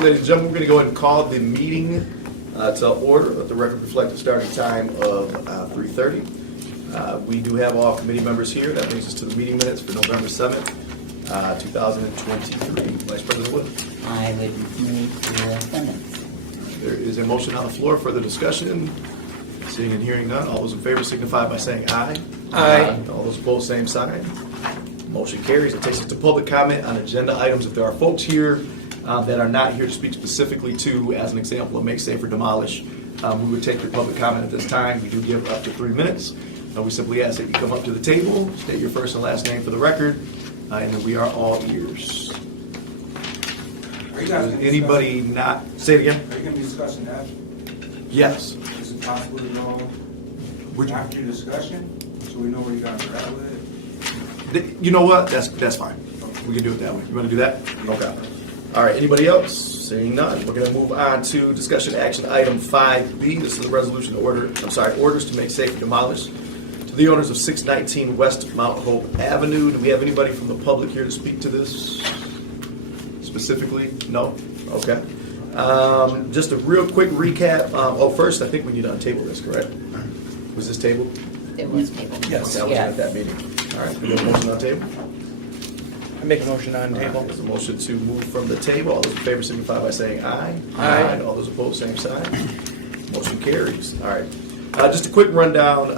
ladies and gentlemen, we're going to go ahead and call the meeting to order. Let the record reflect the starting time of 3:30. We do have all committee members here. That brings us to the meeting minutes for November 7th, 2023. Vice President Wood. I would move the minutes. There is a motion on the floor for the discussion. Seeing and hearing none, all those in favor signify by saying aye. Aye. All those opposed, same sign. Motion carries. It takes us to public comment on agenda items. If there are folks here that are not here to speak specifically to, as an example, of make, save, or demolish, we would take your public comment at this time. We do give up to 3 minutes. We simply ask that you come up to the table, state your first and last name for the record, and then we are all ears. Are you guys Anybody not, say it again? Are you going to be discussing that? Yes. Is it possible to know after your discussion, so we know where you guys are at with it? You know what? That's fine. We can do it that way. You want to do that? Okay. All right. Anybody else? Seeing none, we're going to move on to discussion action item 5B. This is a resolution orders to make safe and demolish to the owners of 619 West Mount Hope Avenue. Do we have anybody from the public here to speak to this specifically? No? Okay. Just a real quick recap. First, I think we need to untable this, correct? Was this tabled? It was tabled. Yes. That was at that meeting. All right. We have a motion on the table? I make a motion on All right, table. there's a motion to move from the table. All those in favor signify by saying aye. Aye. All those opposed, same sign. Motion carries. All right. Just a quick rundown.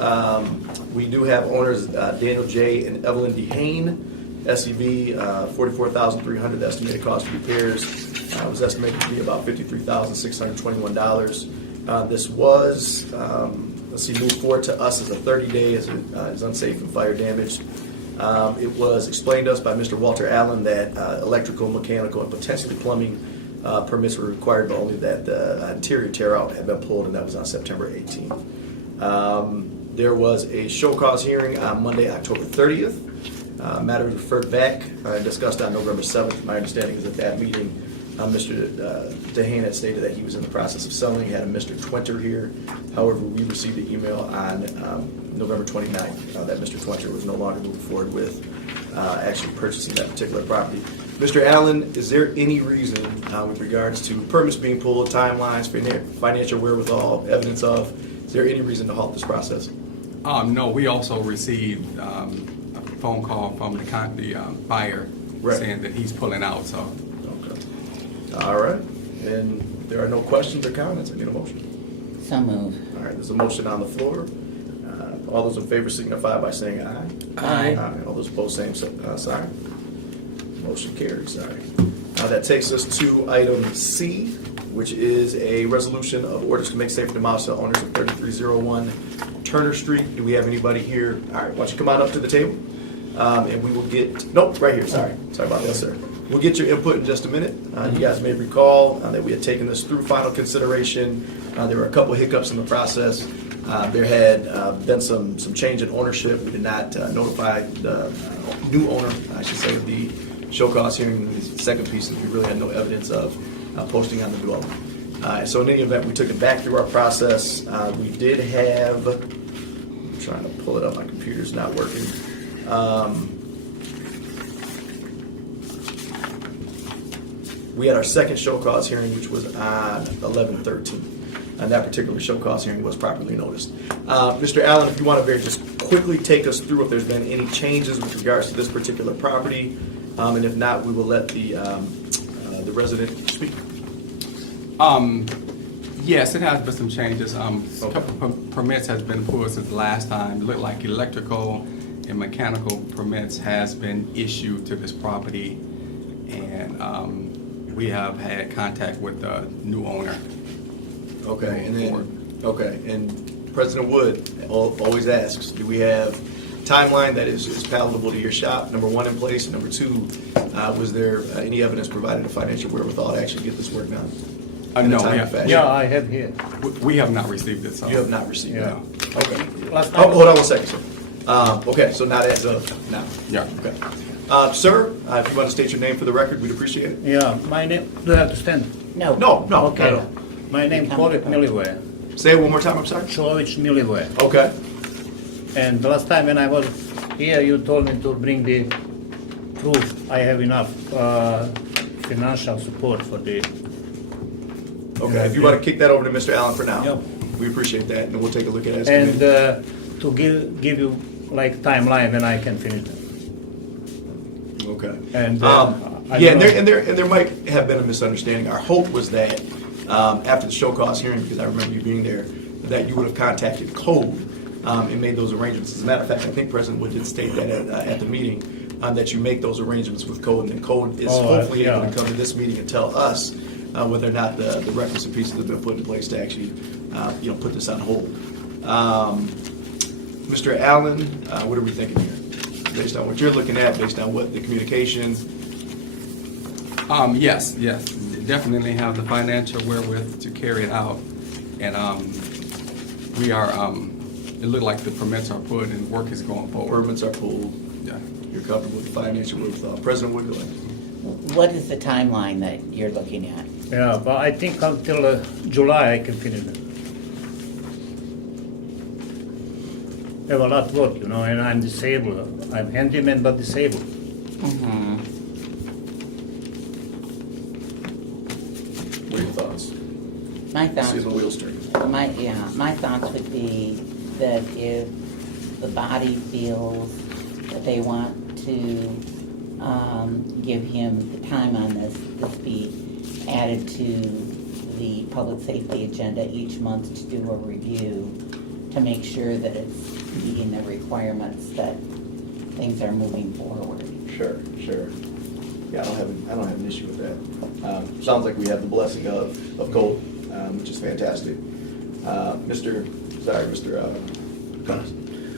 We do have owners Daniel J. and Evelyn DeHane. SEV, $44,300. The estimated cost of repairs was estimated to be about $53,621. This was, moved forward to us as a 30-day as it is unsafe and fire damaged. It was explained to us by Mr. Walter Allen that electrical, mechanical, and potentially plumbing permits were required, but only that the interior tear out had been pulled, and that was on September 18th. There was a show cause hearing on Monday, October 30th. Matter was referred back and discussed on November 7th. My understanding is at that meeting, Mr. DeHane had stated that he was in the process of selling. He had a Mr. Twenter here. However, we received the email on November 29th that Mr. Twenter was no longer moving forward with actually purchasing that particular property. Mr. Allen, is there any reason with regards to permits being pulled, timelines, financial wherewithal, evidence of, is there any reason to halt this process? No, we also received a phone call from the buyer Right. saying that he's pulling out, so. Okay. All right. And if there are no questions or comments, I need a motion. So moved. All right, there's a motion on the floor. All those in favor signify by saying aye. Aye. All those opposed, same sign. Motion carries. All right. That takes us to item C, which is a resolution of orders to make safe and demolish the owners of 3301 Turner Street. Do we have anybody here? All right, why don't you come on up to the table? And we will get, nope, right here, sorry about that, sir. We'll get your input in just a minute. You guys may recall that we had taken this through final consideration. There were a couple hiccups in the process. There had been some change in ownership. We did not notify the new owner, I should say, of the show cause hearing. The second piece is we really had no evidence of posting on the new owner. So in any event, we took it back through our process. We did have, I'm trying to pull it up, my computer's not working. We had our second show cause hearing, which was on 11/13, and that particular show cause hearing was properly noticed. Mr. Allen, if you want to very just quickly take us through if there's been any changes with regards to this particular property, and if not, we will let the resident speak. Yes, it has been some changes. A couple of permits has been pulled since the last time. It looked like electrical and mechanical permits has been issued to this property, and we have had contact with the new owner. Okay, and President Wood always asks, do we have timeline that is palatable to your shop? Number one, in place. Number two, was there any evidence provided of financial wherewithal to actually get this work done? No, Yeah, I have here. we have not received it. So. You have not received it? Yeah. Okay. Last time. Hold on one second, sir. Okay, so not as of now? Yeah. Okay. Sir, if you want to state your name for the record, we'd appreciate it. Yeah, my name, do I have to stand? No. No, Okay. no. My name Kolik Milivoje, Say it one more time, I'm sorry. Čolović Milivoje. Okay. And the last time when I was here, you told me to bring the proof I have enough financial support for the Okay, if you want to kick that over to Mr. Allen for now. Yep. We appreciate that, and we'll take a look at it as And committee. to give you like timeline when I can finish it. Okay. And I Yeah, don't and know. there might have been a misunderstanding. Our hope was that after the show cause hearing, because I remember you being there, that you would have contacted Code and made those arrangements. As a matter of fact, I think President Wood did state that at the meeting, that you make those arrangements with Code, and then Code is hopefully able to yeah. come to this meeting and tell us whether or not the requisite pieces have been put in place to actually, put this on hold. Mr. Allen, what are we thinking here? Based on what you're looking at, based on what the communication, Yes, definitely have the financial wherewith to carry it out. And we are, it looked like the permits are put and work is going forward. permits are pulled, Yeah. you're comfortable with the financial wherewithal. President Wood, go ahead. What is the timeline that you're looking at? Yeah, but I think until July I can finish it. I have a lot of work, and I'm disabled. I'm handyman but disabled. Mhm. What are your thoughts? My thoughts. See the wheels turn. My thoughts would be that if the body feels that they want to give him the time on this be added to the public safety agenda each month to do a review to make sure that it's meeting the requirements that things are moving forward. Sure. Yeah, I don't have an issue with that. Sounds like we have the blessing of Cole, which is fantastic. Mr. Connors.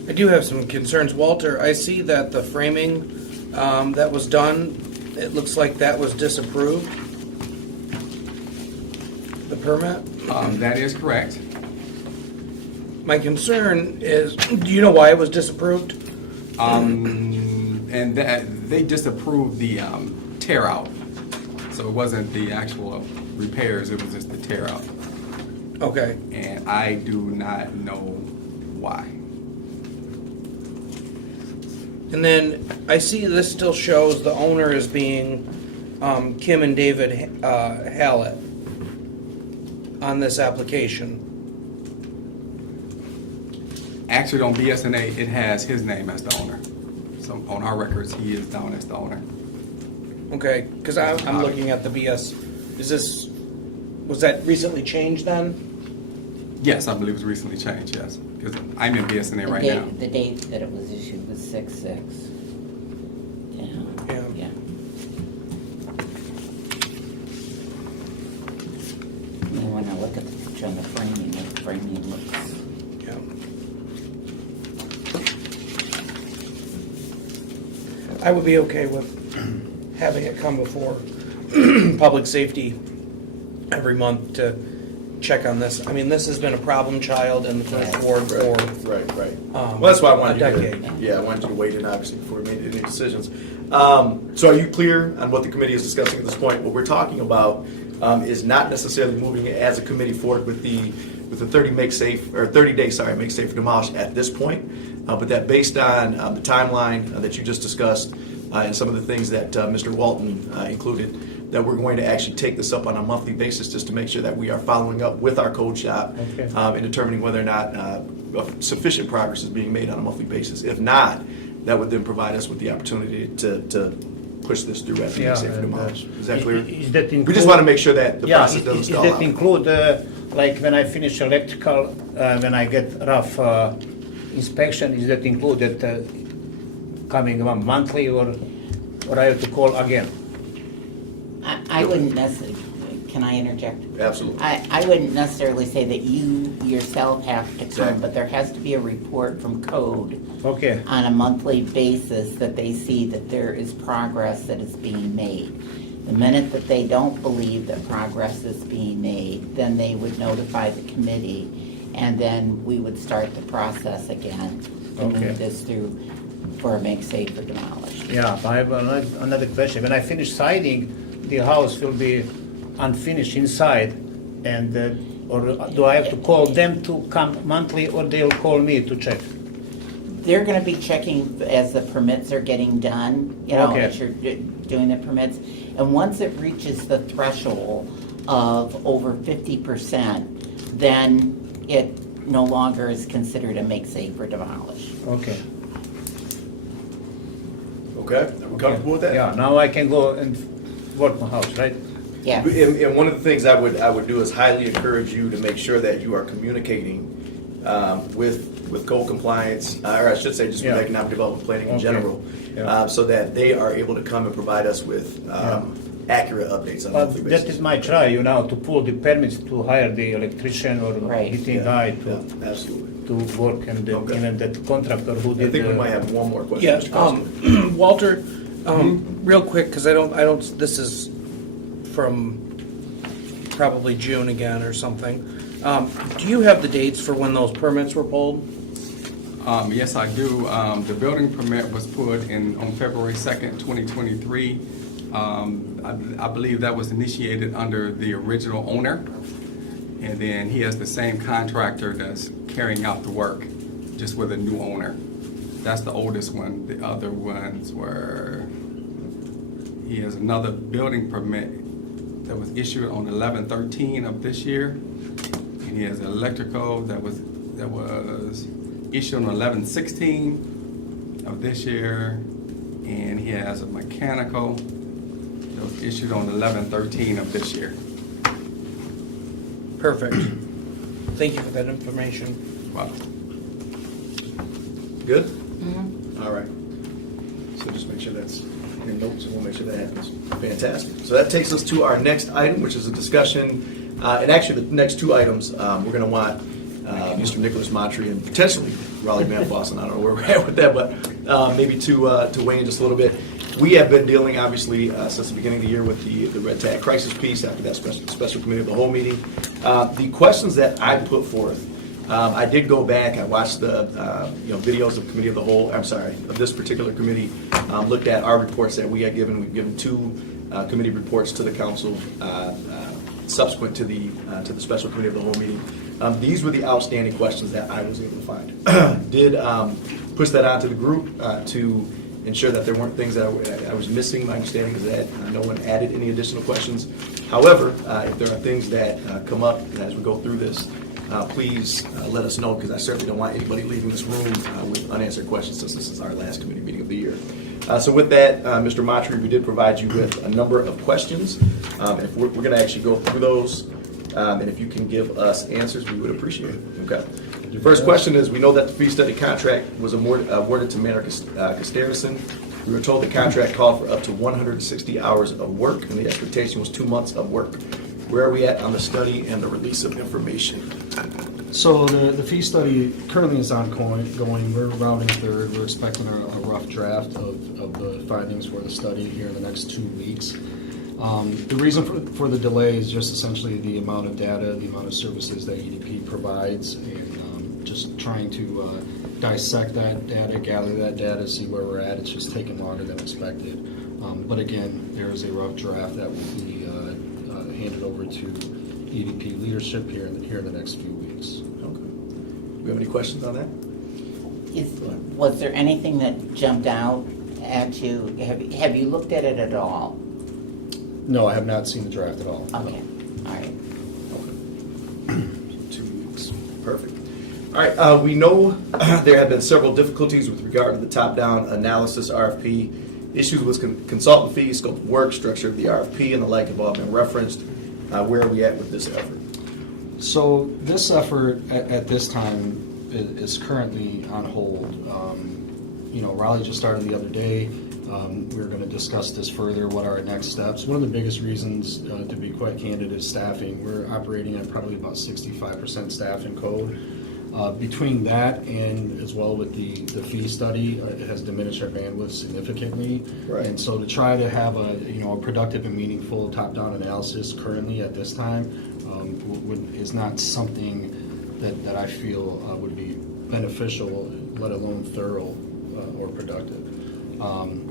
I do have some concerns, Walter. I see that the framing that was done, it looks like that was disapproved. The permit. That is correct. My concern is, do you know why it was disapproved? And they disapproved the tear out. So it wasn't the actual repairs, it was just the tear out. Okay. And I do not know why. And then I see this still shows the owner as being Kim and David Hallett on this application. Actually, on BSNA, it has his name as the owner. So on our records, he is down as the owner. Okay, because I'm looking at the BS. Was that recently changed then? Yes, I believe it was recently changed, yes. Because I'm in BSNA right now. The date that it was issued was 6/6. Yeah. Yeah. And when I look at the picture on the framing looks, Yeah. I would be okay with having it come before public safety every month to check on this. I mean, this has been a problem child in the first ward for, Right. Well, that's why I wanted a you decade. I wanted you to wait in, obviously, before we made any decisions. So are you clear on what the committee is discussing at this point? What we're talking about is not necessarily moving it as a committee forward with the 30 make safe, or 30-day, make safe or demolish at this point, but that based on the timeline that you just discussed and some of the things that Mr. Walton included, that we're going to actually take this up on a monthly basis just to make sure that we are following up with our code shop Okay. and determining whether or not sufficient progress is being made on a monthly basis. If not, that would then provide us with the opportunity to push this through as a Yeah, safe and, demolish. Is that clear? Is that We just want to make sure that the Yeah, process doesn't is stall that out. include, like when I finish electrical, when I get rough inspection, is that included coming monthly or I have to call again? I wouldn't necessarily, can I interject? Absolutely. I wouldn't necessarily say that you yourself have to come, Exactly. but there has to be a report from code Okay, on a monthly basis that they see that there is progress that is being made. The minute that they don't believe that progress is being made, then they would notify the committee, and then we would start the process again to Okay. move this through for a make safe or demolish. yeah, I have another question. When I finish siding, the house will be unfinished inside, and or do I have to call them to come monthly, or they'll call me to check? They're gonna be checking as the permits are getting done, Okay. as you're doing the permits. And once it reaches the threshold of over 50%, then it no longer is considered a make safe or demolish. Okay. Okay, are we comfortable with that? Yeah, now I can go and work my house, right? Yes. And one of the things I would do is highly encourage you to make sure that you are communicating with code compliance, or I should say just with Yeah. economic development planning in Okay. general, Yeah. so that they are able to come and provide us with accurate updates on a monthly But basis. that is my try, to pull the permits to hire the electrician or Right. heating Yeah, guy yeah, absolutely. to work, and Okay. even that contractor who I did. think we might have one more question. Yeah, Mr. Costa. Walter, real quick, because I don't, this is from probably June again or something. Do you have the dates for when those permits were pulled? Yes, I do. The building permit was put in on February 2nd, 2023. I believe that was initiated under the original owner. And then he has the same contractor that's carrying out the work, just with a new owner. That's the oldest one. The other ones were, he has another building permit that was issued on 11/13 of this year. And he has electrical that was issued on 11/16 of this year. And he has a mechanical that was issued on 11/13 of this year. Perfect. Thank you for that information. Wow. Good? All right. So just make sure that's in your notes, and we'll make sure that happens. Fantastic. So that takes us to our next item, which is a discussion, and actually the next two items, we're going to want Mr. Nicholas Montry and potentially Raleigh Van Fossen, I don't know where we're at with that, but maybe to weigh in just a little bit. We have been dealing, obviously, since the beginning of the year with the red tag crisis piece after that special committee of the whole meeting. The questions that I put forth, I did go back, I watched the videos of committee of the whole, of this particular committee, looked at our reports that we had given. We've given two committee reports to the council subsequent to the special committee of the whole meeting. These were the outstanding questions that I was able to find. Did push that on to the group to ensure that there weren't things that I was missing. My understanding is that no one added any additional questions. However, if there are things that come up as we go through this, please let us know, because I certainly don't want anybody leaving this room with unanswered questions, since this is our last committee meeting of the year. So with that, Mr. Montry, we did provide you with a number of questions. If we're going to actually go through those, and if you can give us answers, we would appreciate it. Okay. The first question is, we know that the fee study contract was awarded to Manor Casterison. We were told the contract called for up to 160 hours of work, and the expectation was 2 months of work. Where are we at on the study and the release of information? So the fee study currently is ongoing. We're rounding third. We're expecting a rough draft of the findings for the study here in the next 2 weeks. The reason for the delay is just essentially the amount of data, the amount of services that EDP provides, and just trying to dissect that data, gather that data, see where we're at. It's just taking longer than expected. But again, there is a rough draft that will be handed over to EDP leadership here in the next few weeks. Okay. Do we have any questions on that? Was there anything that jumped out at you? Have you looked at it at all? No, I have not seen the draft at all. Okay, all right. 2 weeks. Perfect. All right. We know there have been several difficulties with regard to the top-down analysis RFP. Issues with consultant fees, scope of work, structure of the RFP, and the like have all been referenced. Where are we at with this effort? So this effort at this time is currently on hold. Raleigh just started the other day. We're going to discuss this further, what are our next steps. One of the biggest reasons, to be quite candid, is staffing. We're operating at probably about 65% staff in code. Between that and as well with the fee study, it has diminished our bandwidth significantly. Right. And so to try to have a productive and meaningful top-down analysis currently at this time is not something that I feel would be beneficial, let alone thorough or productive.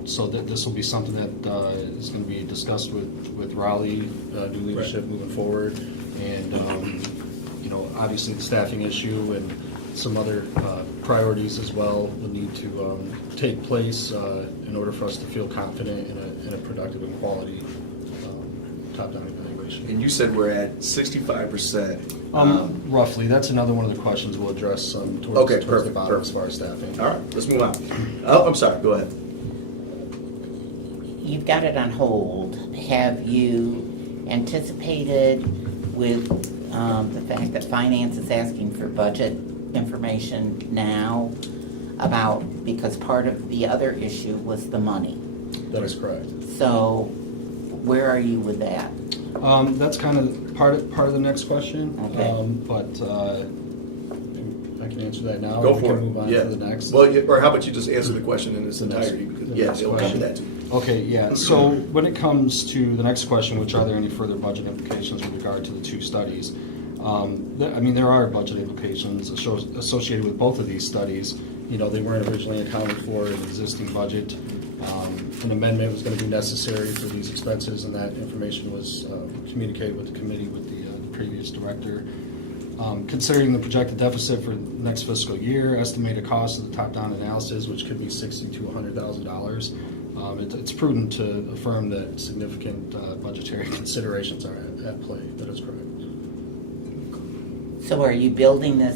So this will be something that is going to be discussed with Raleigh, new leadership moving forward, and obviously the staffing issue and some other priorities as well will need to take place in order for us to feel confident in a productive and quality top-down evaluation. situation. And you said we're at 65%. Roughly, that's another one of the questions we'll address Okay, towards the perfect, bottom as perfect. far as staffing. All right, let's move on. Oh, I'm sorry, go ahead. You've got it on hold. Have you anticipated with the fact that finance is asking for budget information now about, because part of the other issue was the money. That is correct. So where are you with that? That's kind of part of the next question, Okay. but I can answer that now. Go or we for can it. move on Yeah. to the next. Well, or how about you just answer the question in its The next- entirety? Because, the yeah, next it'll come to question. that too. Okay, yeah, so when it comes to the next question, which are there any further budget implications with regard to the two studies? There are budget implications associated with both of these studies. You know, they weren't originally accounted for in the existing budget. An amendment was going to be necessary for these expenses, and that information was communicated with the committee with the previous director. Considering the projected deficit for next fiscal year, estimated cost of the top-down analysis, which could be $60,000 to $100,000, it's prudent to affirm that significant budgetary considerations are at play. That is correct. So are you building this,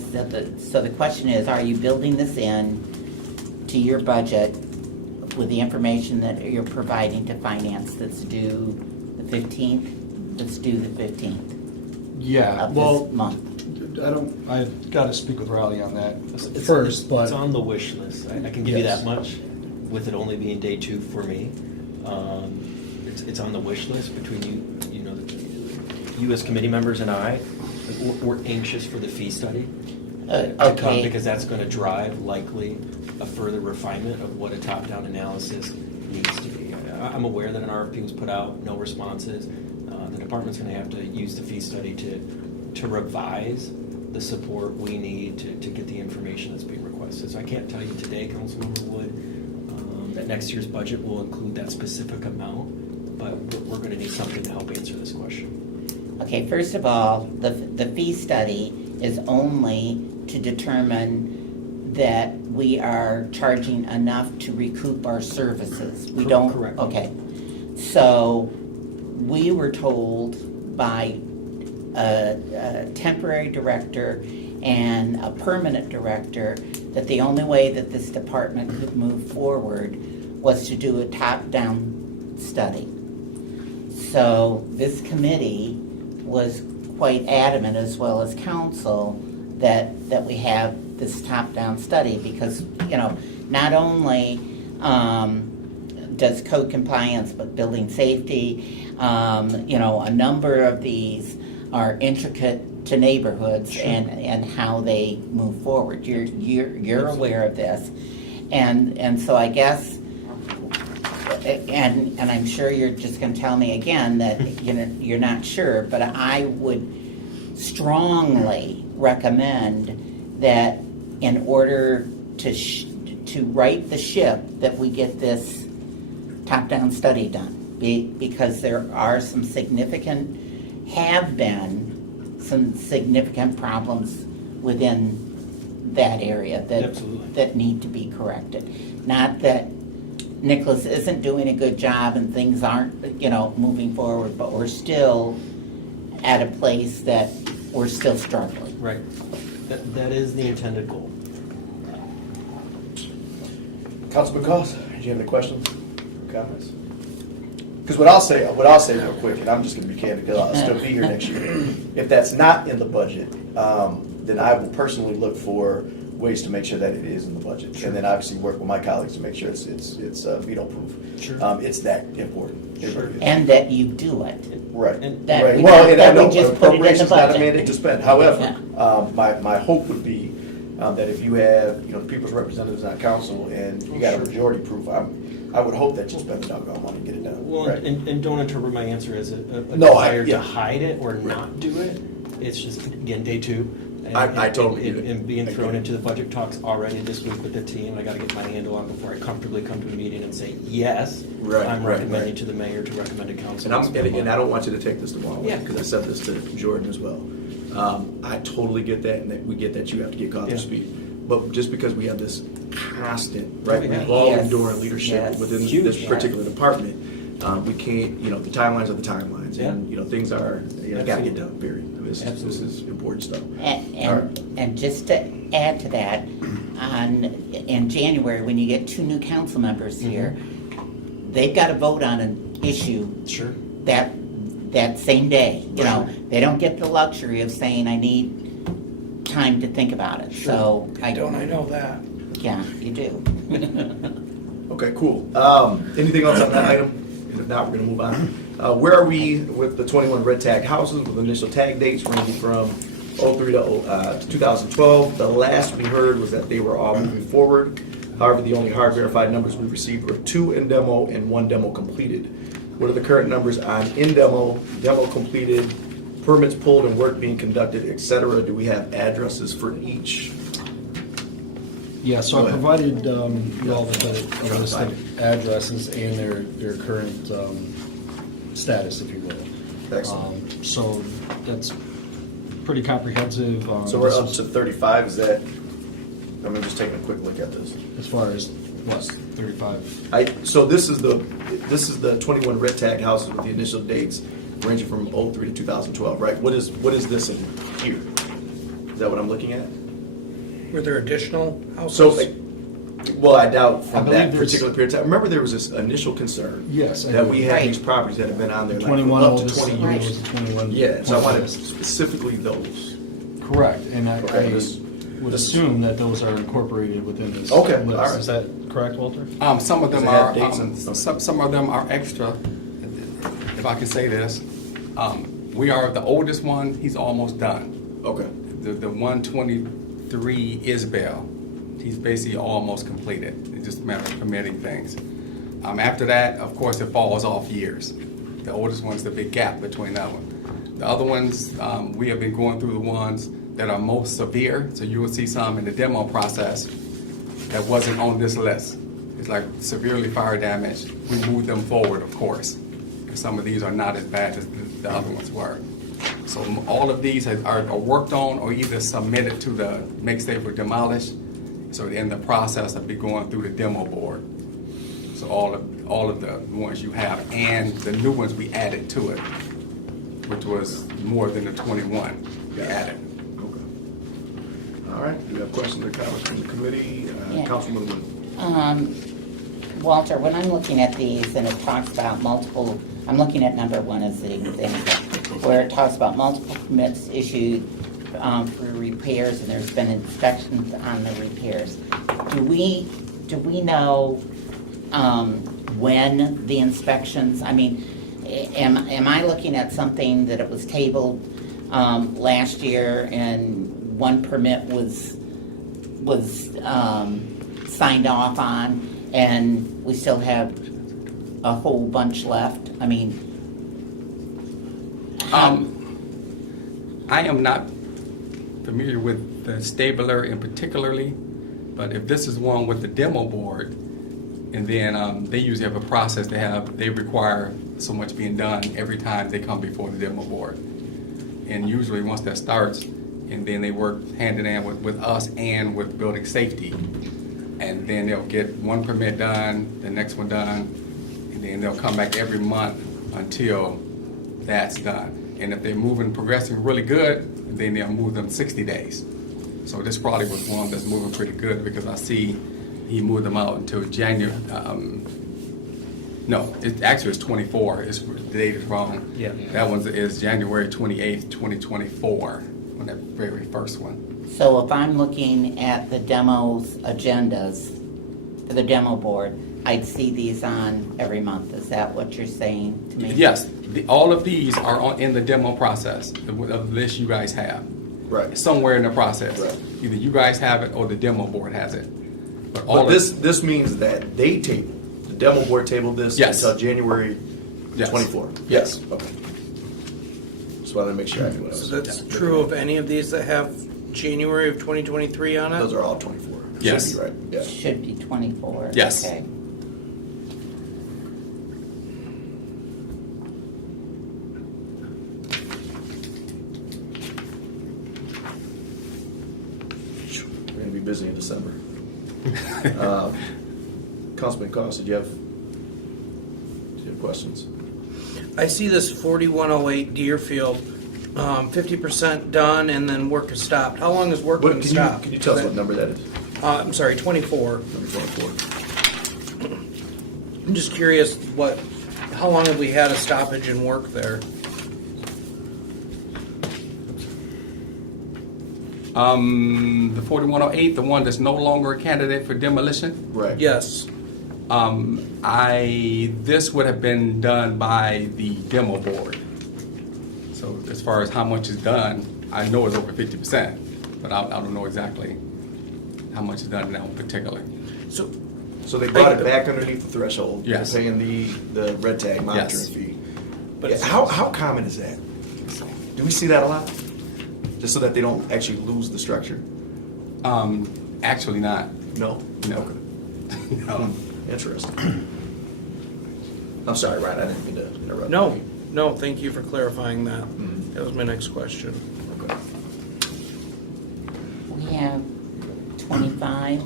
so the question is, are you building this in to your budget with the information that you're providing to finance that's due the 15th? That's due the 15th Yeah, of well, this month? I've got to speak with Riley on that It's- first, but. It's on the wish list. I can give you Yes. that much, with it only being day 2 for me. It's on the wish list between you as committee members and I. We're anxious for the fee study to come, Okay. because that's going to drive likely a further refinement of what a top-down analysis needs to be. I'm aware that an RFP was put out, no responses. The department's going to have to use the fee study to revise the support we need to get the information that's being requested. So I can't tell you today, Councilmember Wood, that next year's budget will include that specific amount, but we're going to need something to help answer this question. Okay, first of all, the fee study is only to determine that we are charging enough to recoup our services. We don't. Correct. Okay. So we were told by a temporary director and a permanent director that the only way that this department could move forward was to do a top-down study. So this committee was quite adamant, as well as council, that we have this top-down study, because, not only does code compliance, but building safety, a number of these are intricate to neighborhoods and how they move forward. You're aware of this. And so I guess, and I'm sure you're just going to tell me again that you're not sure, but I would strongly recommend that in order to right the ship, that we get this top-down study done, because there are have been some significant problems within that area Absolutely. that need to be corrected. Not that Nicholas isn't doing a good job and things aren't, moving forward, but we're still at a place that we're still struggling. Right. That is the intended goal. Councilman Cost, do you have any questions, comments? Because what I'll say real quick, and I'm just going to be candid because I'll still be here next year. If that's not in the budget, then I will personally look for ways to make sure that it is in the budget, and then obviously work with my colleagues to make sure it's veto-proof. Sure. It's that important. It really is. And that you do it. Right. And- That Right. we Well, don't- and that I we know just put it in the appropriations not a budget. mandate to spend. However, my hope would be that if you have, the people's representatives on council and you got a majority proof, I would hope that you spend the doggone money and get it done. Well, Right. and don't interpret my answer as a No, desire yeah. to hide it or not do it. It's just, again, day 2. And- I totally get it. And being I thrown get it. into the budget talks already this week with the team. I got to get my handle on before I comfortably come to a meeting and say, yes, Right, I'm right, recommending right. to the mayor to recommend to council. And I don't want you to take this the wrong way, Yeah. because I said this to Jordan as well. I totally get that, and that we get that you have to get caught up Yeah. to speed. But just because we have this constant, right, Yeah. revolving Yes, door and leadership yes. within Huge. this particular department, we can't, the timelines are the timelines, and, things are, gotta get done, period. I mean, this is important stuff. And just to add to that, in January, when you get 2 new council members here, they've got to vote on an issue Sure. that same day. They don't get the luxury of saying, I need time to think about it. So Don't I know that? Yeah, you do. Okay, cool. Anything else on that item? And if not, we're gonna move on. Where are we with the 21 red tag houses with initial tag dates ranging from 03 to 2012? The last we heard was that they were all moving forward. However, the only hard verified numbers we received were 2 in demo and 1 demo completed. What are the current numbers on in demo, demo completed, permits pulled and work being conducted, et cetera? Do we have addresses for each? Yeah, so Go I ahead. provided you all with a list of addresses and their current status, if you will. Excellent. So that's pretty comprehensive. So we're this up is to 35, is that, I'm just taking a quick look at this. as far as what, 35. So this is the 21 red tag houses with the initial dates ranging from 03 to 2012, right? What is this in here? Is that what I'm looking at? Were there additional houses? So, well, I doubt I from believe that there's- particular period of time. Remember, there was this initial concern Yes, I that do. we had Right. these properties that have been on there like 21 for up to oldest, 20 Right. years. was 21. Yeah, so I wanted oldest. specifically those. Correct, and I Okay, I this- would this- assume that those are incorporated within this Okay, list. all right. Is that correct, Walter? Some of them Does it have are, dates and- some of them are extra, if I can say this. We are the oldest one, he's almost done. Okay. The 123 Isbell, he's basically almost completed. It's just a matter of permitting things. After that, of course, it falls off years. The oldest one's the big gap between that one. The other ones, we have been going through the ones that are most severe, so you will see some in the demo process that wasn't on this list. It's like severely fire damaged. We moved them forward, of course. And some of these are not as bad as the other ones were. So all of these are worked on or either submitted to the, make they were demolished. So in the process of be going through the demo board. So all of the ones you have and the new ones we added to it, which was more than the 21 we added. Okay. All right. Do you have questions or comments from the committee? Yeah. Councilman Wood. Walter, when I'm looking at these and it talks about multiple, I'm looking at number 1 as the example, where it talks about multiple permits issued for repairs and there's been inspections on the repairs. Do we know when the inspections, I mean, am I looking at something that it was tabled last year and 1 permit was signed off on and we still have a whole bunch left? I mean, I am not familiar with the Stabler in particularly, but if this is one with the demo board, and then they usually have a process they require so much being done every time they come before the demo board. And usually once that starts, and then they work hand in hand with us and with building safety. And then they'll get 1 permit done, the next one done, and then they'll come back every month until that's done. And if they're progressing really good, then they'll move them 60 days. So this probably was one that's moving pretty good because I see he moved them out until January. No, it actually is 24. The date is wrong. Yeah. That one is January 28th, 2024, on that very first one. so if I'm looking at the demos agendas for the demo board, I'd see these on every month. Is that what you're saying to me? Yes, all of these are in the demo process of the list you guys have. Right. Somewhere in the process. Right. Either you guys have it or the demo board has it. But all But of this means that they tabled, the demo board tabled this Yes. until January Yes. 24. Yes. Okay. Just wanted to make sure I knew what I was. So that's true of any of these that have January of 2023 on it? Those are all 24. Yes. Should be right. Yeah. Should be 24. Yes. Okay. We're gonna be busy in December. Councilman Cost, did you have questions. I see this 4108 Deerfield, 50% done and then work is stopped. How long is work What, been can stopped? you tell us what number that is? I'm sorry, 24. Number 24. I'm just curious how long have we had a stoppage in work there? The 4108, the one that's no longer a candidate for demolition, Right. Yes. this would have been done by the demo board. So as far as how much is done, I know it's over 50%, but I don't know exactly how much is done in that one particular. So, So they brought it back underneath the threshold. Yes. They're paying the red tag monitoring Yes. fee. But Yeah, it's- how common is that? Do we see that a lot? Just so that they don't actually lose the structure? Actually not. No? No. Okay. No. Interesting. I'm sorry, Ryan, I didn't mean to interrupt. no, thank you for clarifying that. Mhm. That was my next question. Okay. We have 25.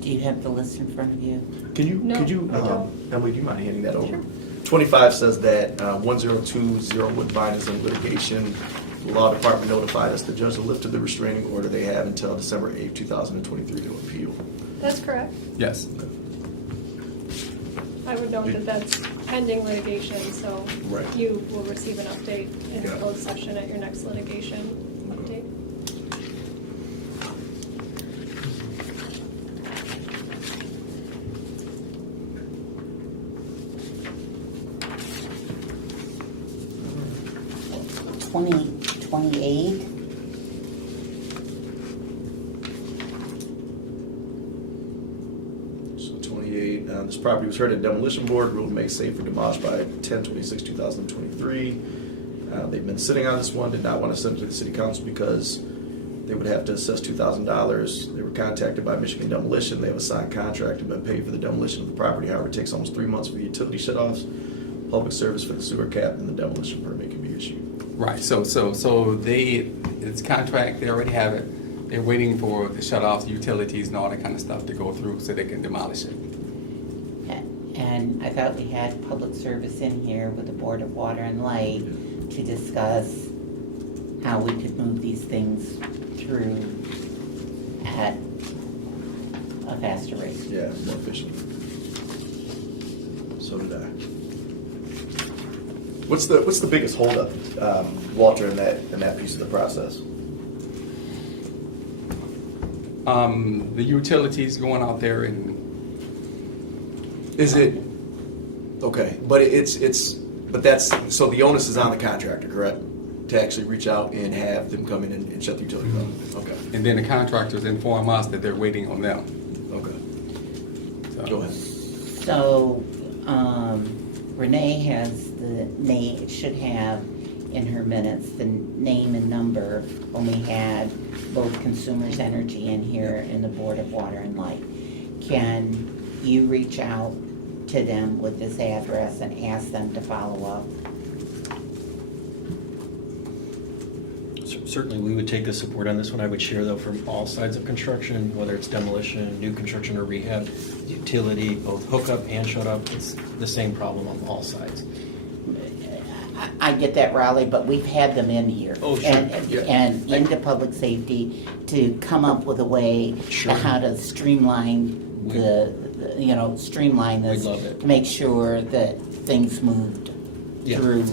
Do you have the list in front of you? Could No, you, I don't. Emily, do you mind handing that over? Sure. 25 says that 1020 Woodbine is in litigation. The law department notified us the judge lifted the restraining order. They have until December 8, 2023 to appeal. That's correct. Yes. I would note that that's pending litigation, so Right. you will receive an update in Yeah. closed session at your next litigation update. Twenty 28. So 28, this property was heard at demolition board, ruled made safe for demolish by 10/26/2023. They've been sitting on this one, did not want to send it to the city council because they would have to assess $2,000. They were contacted by Michigan Demolition. They have a signed contract and been paid for the demolition of the property. However, it takes almost 3 months for the utility shutoffs, public service for the sewer cap, and the demolition permit can be issued. Right, so it's contract, they already have it. They're waiting for the shut-offs, utilities, and all that kind of stuff to go through so they can demolish it. And I thought we had public service in here with the Board of Water and Light to discuss how we could move these things through at a faster rate. Yeah, more efficient. So did I. What's the biggest holdup, Walter, in that piece of the process? The utilities going out there and Is it okay? But but that's so the onus is on the contractor, correct? To actually reach out and have them come in and shut the utilities off. Okay. and then the contractors inform us that they're waiting on them. Okay. So- Go ahead. So, Renee has the name, should have in her minutes, the name and number when we had both Consumers Energy in here and the Board of Water and Light. Can you reach out to them with this address and ask them to follow up? Certainly, we would take the support on this one. I would share, though, from all sides of construction, whether it's demolition, new construction, or rehab, utility, both hookup and shut up, it's the same problem on all sides. I get that, Raleigh, but we've had them in here. Oh, sure. Yeah. And into public safety to come up with a way Sure. to how to streamline streamline this. We'd love it. To make sure that things moved Yeah. through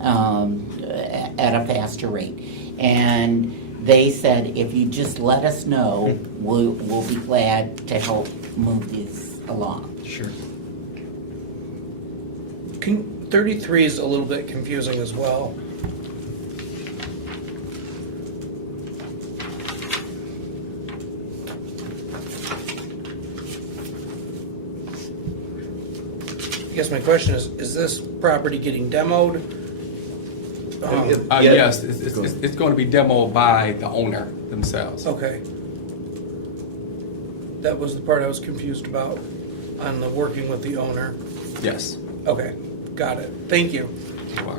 at a faster rate. And they said, if you just let us know, we'll be glad to help move these along. Sure. 33 is a little bit confusing as well. I guess my question is this property getting demoed? Yeah. Yes, it's going to be demoed by the owner themselves. Okay. That was the part I was confused about on the working with the owner. Yes. Okay, got it. Thank you. Wow.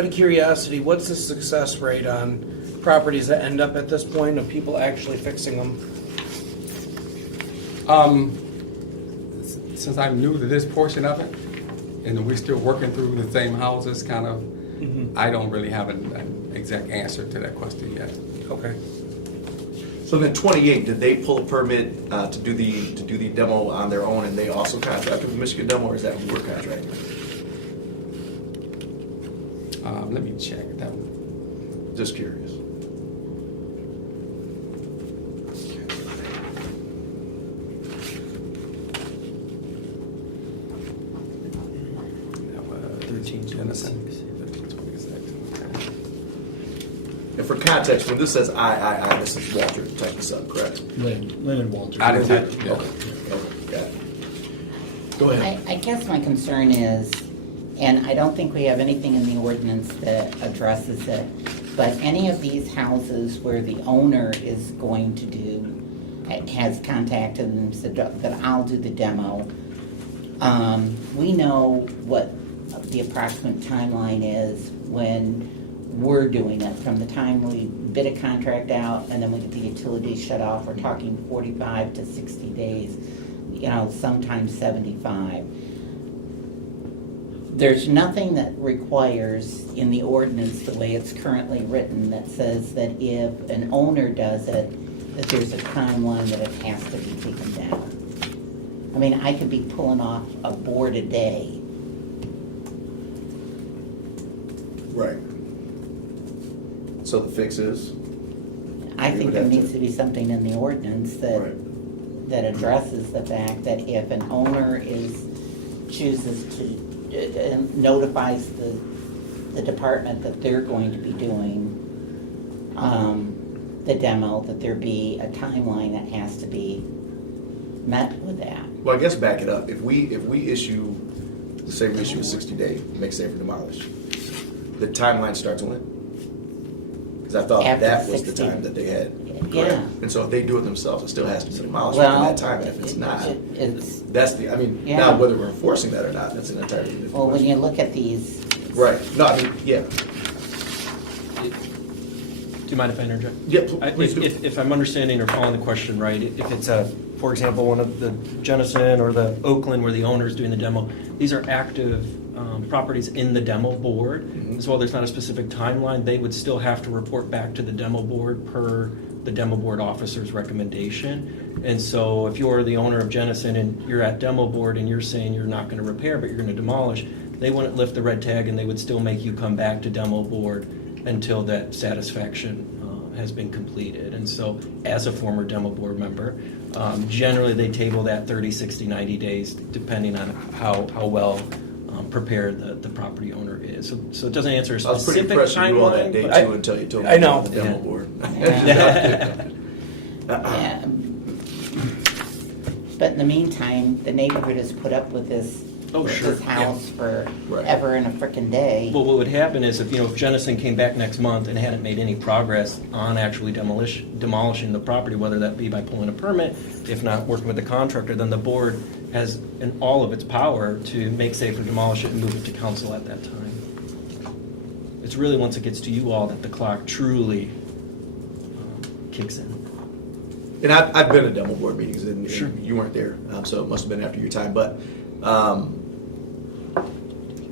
Out of curiosity, what's the success rate on properties that end up at this point of people actually fixing them? Since I'm new to this portion of it, and we're still working through the same houses, kind of, I don't really have an exact answer to that question yet. Okay. So then 28, did they pull a permit to do the demo on their own, and they also contracted with Michigan Demo, or is that who we're contracting? Let me check that one. Just curious. That was 1326. 1326. And for context, when this says I, this is Walter type this up, correct? Lynn and Walter. I didn't type it. Okay, okay, got it. Go ahead. I guess my concern is, and I don't think we have anything in the ordinance that addresses it, but any of these houses where the owner is going to do, has contacted and said that I'll do the demo, we know what the approximate timeline is when we're doing it, from the time we bid a contract out and then we get the utilities shut off. We're talking 45 to 60 days, sometimes 75. There's nothing that requires in the ordinance, the way it's currently written, that says that if an owner does it, that there's a timeline that it has to be taken down. I mean, I could be pulling off a board a day. Right. So the fix is? I We think would there have needs to- to be something in the ordinance Right. that addresses the fact that if an owner chooses to, notifies the department that they're going to be doing the demo, that there be a timeline that has to be met with that. Well, I guess back it up. If we issue, say we issue a 60-day, make safe for demolish, the timeline starts when? Because I thought After that was the 60. time that they had. Yeah. Correct? And so if they do it themselves, it still has to be demolished Well, within that time. And if it's not, it's, that's the, I mean, Yeah. now whether we're enforcing that or not, that's an entirely different well, when question. you look at these, Right. No, I mean, yeah. Do you mind if I interject? Yeah, I- please do. If I'm understanding or following the question right, if it's for example, one of the Jennison or the Oakland where the owner is doing the demo, these are active properties in the demo board. Mhm. As well, there's not a specific timeline, they would still have to report back to the demo board per the demo board officer's recommendation. And so if you're the owner of Jennison and you're at demo board and you're saying you're not gonna repair, but you're gonna demolish, they wouldn't lift the red tag and they would still make you come back to demo board until that satisfaction has been completed. And so, as a former demo board member, generally they table that 30, 60, 90 days, depending on how well prepared the property owner is. So it doesn't answer a I was pretty specific impressed with you all that timeline. day but- two until you told me I know. about the demo Yeah. board. yeah. But in the meantime, the neighborhood has put up with this, Oh, sure, this house Right. forever and a frickin' day. Well, what would happen is if Jennison came back next month and hadn't made any progress on actually demolishing the property, whether that be by pulling a permit, if not working with the contractor, then the board has in all of its power to make safe or demolish it and move it to council at that time. It's really once it gets to you all that the clock truly kicks in. And I've been to demo board meetings, and Sure. you weren't there, so it must have been after your time. But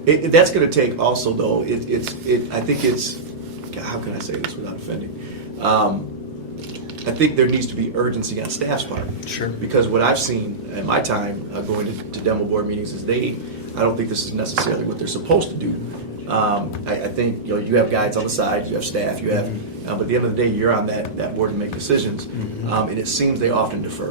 that's going to take also, though. I think it's. God, how can I say this without offending? I think there needs to be urgency on staff's part. Sure. Because what I've seen in my time going to demo board meetings is I don't think this is necessarily what they're supposed to do. I think you have guides on the side, you have staff, you have, but at the end of the day, you're on that board to make decisions, and it seems they often defer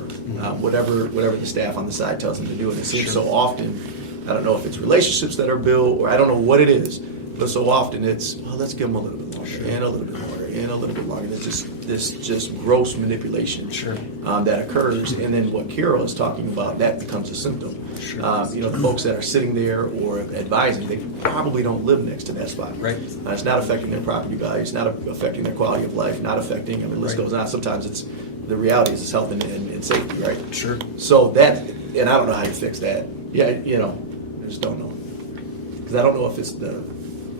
whatever the staff on the side tells them to do, and it seems so often. I don't know if it's relationships that are built, or I don't know what it is, but so often it's let's give them a little bit longer, and a little bit longer, and a little bit longer. There's this just gross manipulation that occurs, and then what Carol is talking about, that becomes a symptom. The folks that are sitting there or advising, they probably don't live next to that spot. Right. It's not affecting their property value. It's not affecting their quality of life. Not affecting. The list Right. goes on. Sometimes the reality is it's health and safety, right? Sure. So that, and I don't know how you fix that. Yeah, I just don't know, because I don't know if it's the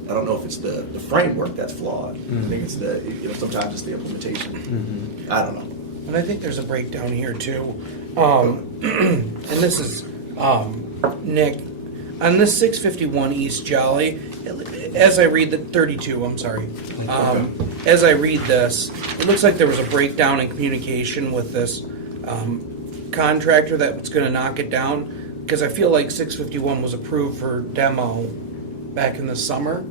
I don't know if it's the framework that's flawed. I think it's sometimes it's the implementation. I don't know. And I think there's a breakdown here too. And this is, Nick, on this 651 East Jolly, as I read the, 32, I'm sorry. As I read this, it looks like there was a breakdown in communication with this contractor that's gonna knock it down. Because I feel like 651 was approved for demo back in the summer.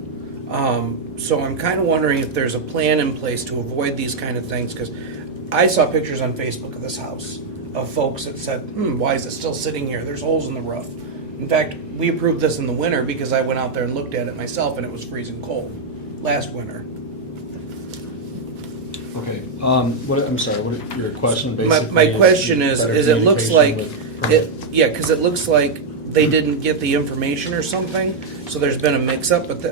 So I'm kind of wondering if there's a plan in place to avoid these kind of things, because I saw pictures on Facebook of this house of folks that said, why is it still sitting here? There's holes in the roof. In fact, we approved this in the winter because I went out there and looked at it myself and it was freezing cold last winter. Okay, I'm sorry, what your question My basically is? question is better it looks like, communication with- because it looks like they didn't get the information or something, so there's been a mix-up, but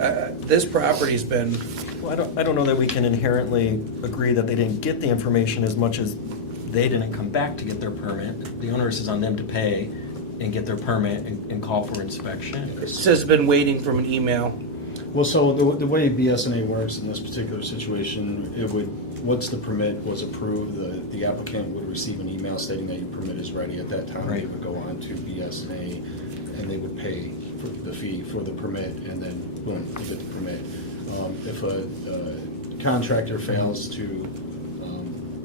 this property's been, Well, I don't know that we can inherently agree that they didn't get the information as much as they didn't come back to get their permit. The onus is on them to pay and get their permit and call for inspection. it says been waiting from an email. Well, so the way BSNA works in this particular situation, it would, once the permit was approved, the applicant would receive an email stating that your permit is ready. At that time, they Right. would go on to BSNA and they would pay for the fee for the permit, and then boom, you get the permit. If a contractor fails to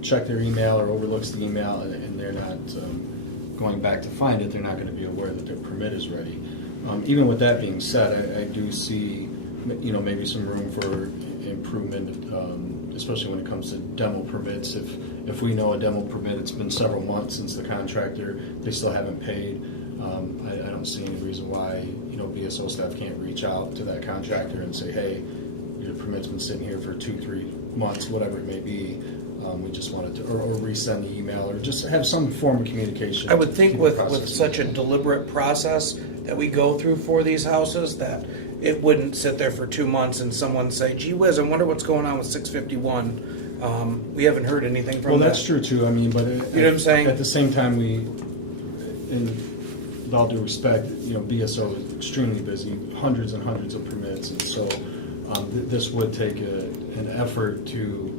check their email or overlooks the email and they're not going back to find it, they're not going to be aware that their permit is ready. Even with that being said, I do see, maybe some room for improvement, especially when it comes to demo permits. If we know a demo permit, it's been several months since the contractor, they still haven't paid. I don't see any reason why, BSO staff can't reach out to that contractor and say, hey, your permit's been sitting here for 2-3 months, whatever it may be. We just wanted to, or resend the email, or just have some form of communication. I would think Keep the with process such a moving. deliberate process that we go through for these houses, that it wouldn't sit there for 2 months and someone say, gee whiz, I wonder what's going on with 651. We haven't heard anything from Well, them. that's true too. I mean, but You know what I'm saying? At the same time, with all due respect, BSO is extremely busy, hundreds and hundreds of permits, and so this would take an effort to,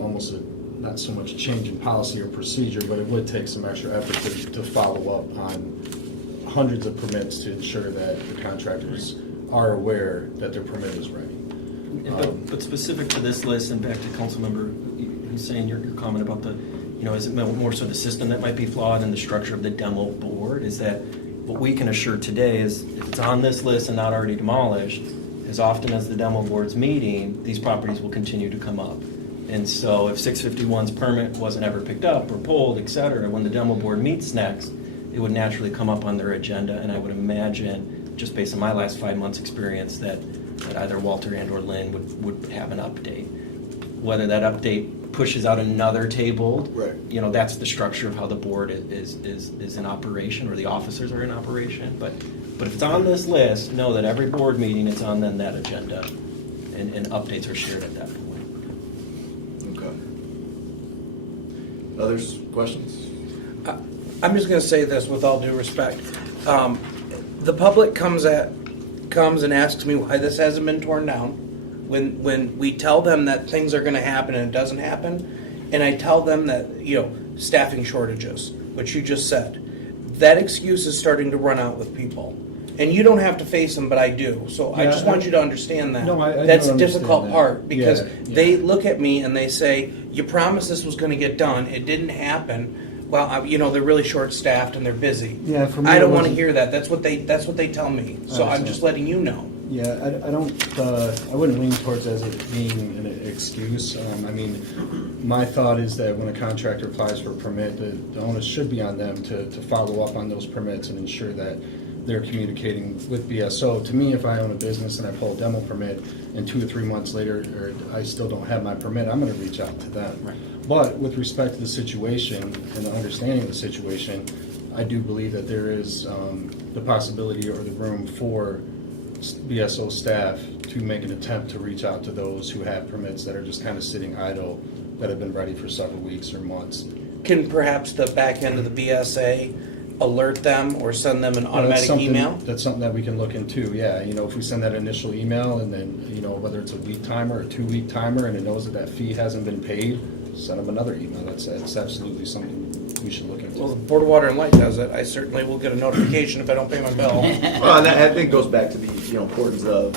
almost not so much change in policy or procedure, but it would take some extra effort to follow up on hundreds of permits to ensure that the contractors are aware that their permit is ready. But specific to this list, and back to Councilmember Hussein, your comment about the, is it more so the system that might be flawed and the structure of the demo board? Is that what we can assure today is if it's on this list and not already demolished, as often as the demo board's meeting, these properties will continue to come up. And so if 651's permit wasn't ever picked up or pulled, et cetera, when the demo board meets next, it would naturally come up on their agenda. And I would imagine, just based on my last 5 months' experience, that either Walter and or Lynn would have an update. Whether that update pushes out another table, Right. That's the structure of how the board is in operation, or the officers are in operation. But if it's on this list, know that every board meeting, it's on then that agenda, and updates are shared at that point. Okay. Others, questions? I'm just gonna say this with all due respect. The public comes and asks me why this hasn't been torn down. When we tell them that things are gonna happen and it doesn't happen, and I tell them that, staffing shortages, which you just said, that excuse is starting to run out with people. And you don't have to face them, but I do. So I Yeah, just want you to understand that. No, I That's don't the difficult understand that. part, because Yeah, yeah. they look at me and they say, you promised this was gonna get done, it didn't happen. Well, they're really short-staffed and they're busy. Yeah, for me, I it don't want to wasn't- hear that. That's what they tell me. So I'm just letting you know. Yeah, I don't, I wouldn't lean towards as it being an excuse. My thought is that when a contractor applies for a permit, the onus should be on them to follow up on those permits and ensure that they're communicating with BSO. To me, if I own a business and I pull a demo permit and 2 or 3 months later, or I still don't have my permit, I'm gonna reach out to them. Right. But with respect to the situation and the understanding of the situation, I do believe that there is the possibility or the room for BSO staff to make an attempt to reach out to those who have permits that are just kind of sitting idle, that have been ready for several weeks or months. Can perhaps the back end of the BSA alert them or send them an That's automatic something- email? That's something that we can look into, yeah. If we send that initial email and then, whether it's a week timer or a 2-week timer and it knows that that fee hasn't been paid, send them another email. That's absolutely something we should look Well, the into. Board of Water and Light does it. I certainly will get a notification if I don't pay my bill. Well, and that, I think, goes back to the importance of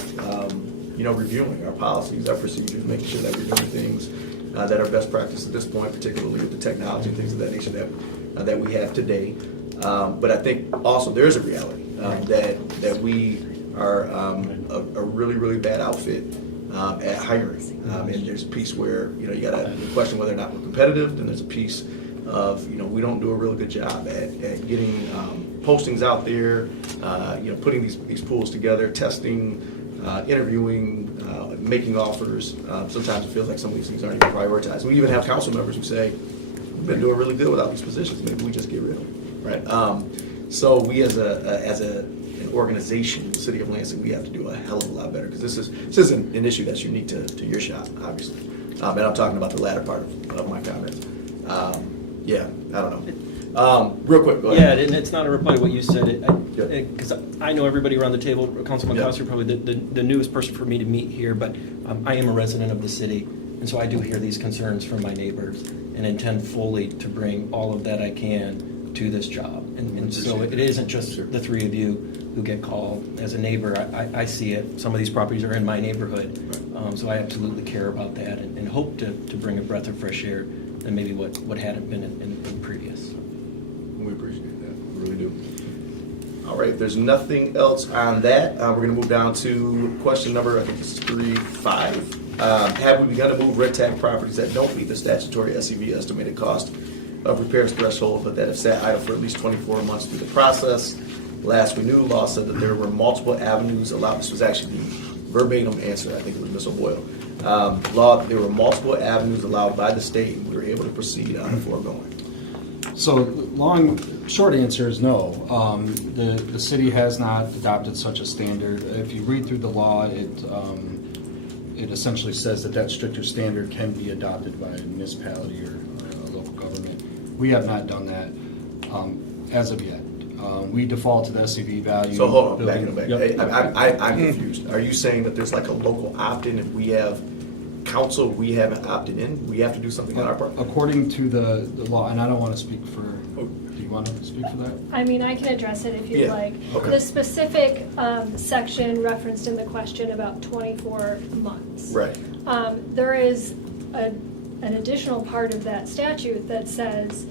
reviewing our policies, our procedures, making sure that we're doing things that are best practice at this point, particularly with the technology and things of that nature that we have today. But I think also there is a reality that we are a really, really bad outfit at hiring. And there's a piece where you got to question whether or not we're competitive. Then there's a piece of we don't do a really good job at getting postings out there, putting these pools together, testing, interviewing, making offers. Sometimes it feels like some of these things aren't even prioritized. We even have council members who say we've been doing really good without these positions. Maybe we just get rid of them, right? So we as an organization, the city of Lansing, we have to do a hell of a lot better because this isn't an issue that's unique to your shop, obviously. And I'm talking about the latter part of my comments. Yeah, I don't know. Real quick, go Yeah, ahead. and it's not a reply to what you said, Yeah. because I know everybody around the table, Councilman Yeah. Coster, probably the newest person for me to meet here, but I am a resident of the city, and so I do hear these concerns from my neighbors and intend fully to bring all of that I can to this job. And so it isn't just the three of you who get called. As a neighbor, I see it. Some of these properties are in my neighborhood, so I absolutely care about that and hope to bring a breath of fresh air than maybe what hadn't been in previous. We appreciate that. We really do. All right, if there's nothing else on that, we're going to move down to question number, I think this is 3.5. Have we begun to move red tag properties that don't meet the statutory SEV estimated cost of repairs threshold, but that have sat idle for at least 24 months through the process? Last we knew, law said that there were multiple avenues allowed. This was actually the verbatim answer. I think it was Ms. O'Boyle. Law, there were multiple avenues allowed by the state, and we were able to proceed on the foregoing. So short answer is no. The city has not adopted such a standard. If you read through the law, it essentially says that stricter standard can be adopted by a municipality or a local government. We have not done that as of yet. We default to the SEV value. So hold on, back in the back. Yep. I'm confused. Are you saying that there's like a local opt-in if we have council, we haven't opted in? We have to do something on our part? According to the law, and I don't want to speak for, do you want to speak for that? I mean, I can address it if you'd Yeah, like. okay. The specific section referenced in the question about 24 months. Right. There is an additional part of that statute that says,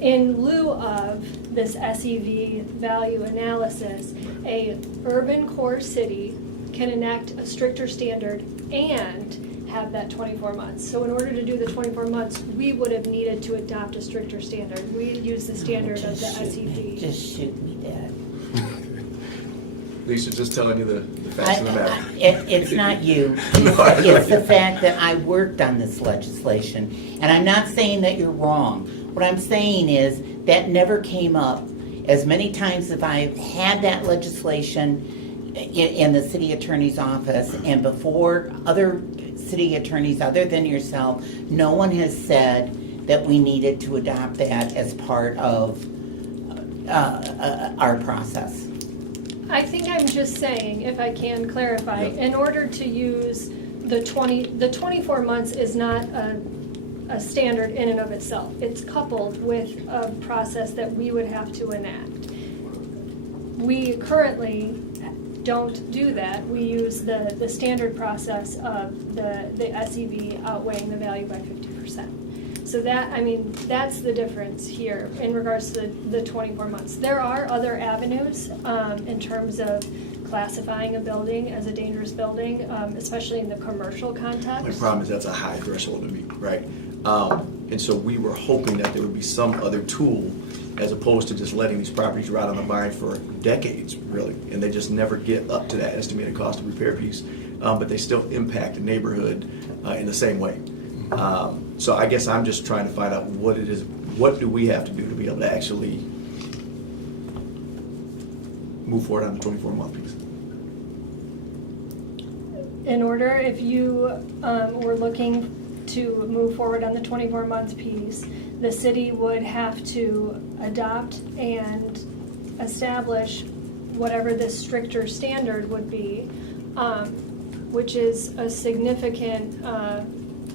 in lieu of this SEV value analysis, a urban core city can enact a stricter standard and have that 24 months. So in order to do the 24 months, we would have needed to adopt a stricter standard. We use the standard of the SEV. Just shoot me dead. Lisa, just telling you the facts of the matter. It's not you. No, I know It's the you. fact that I worked on this legislation. And I'm not saying that you're wrong. What I'm saying is that never came up. As many times as I've had that legislation in the city attorney's office and before other city attorneys other than yourself, no one has said that we needed to adopt that as part of our process. I think I'm just saying, if I can clarify, Yeah. in order to use the 24 months is not a standard in and of itself. It's coupled with a process that we would have to enact. We currently don't do that. We use the standard process of the SEV outweighing the value by 50%. So that, I mean, that's the difference here in regards to the 24 months. There are other avenues in terms of classifying a building as a dangerous building, especially in the commercial My context. problem is that's a high threshold to meet, right? And so we were hoping that there would be some other tool as opposed to just letting these properties rot on the vine for decades, really. And they just never get up to that estimated cost of repair piece, but they still impact the neighborhood in the same way. So I guess I'm just trying to find out what it is, what do we have to do to be able to actually move forward on the 24-month piece? In order, if you were looking to move forward on the 24-month piece, the city would have to adopt and establish whatever this stricter standard would be, which is a significant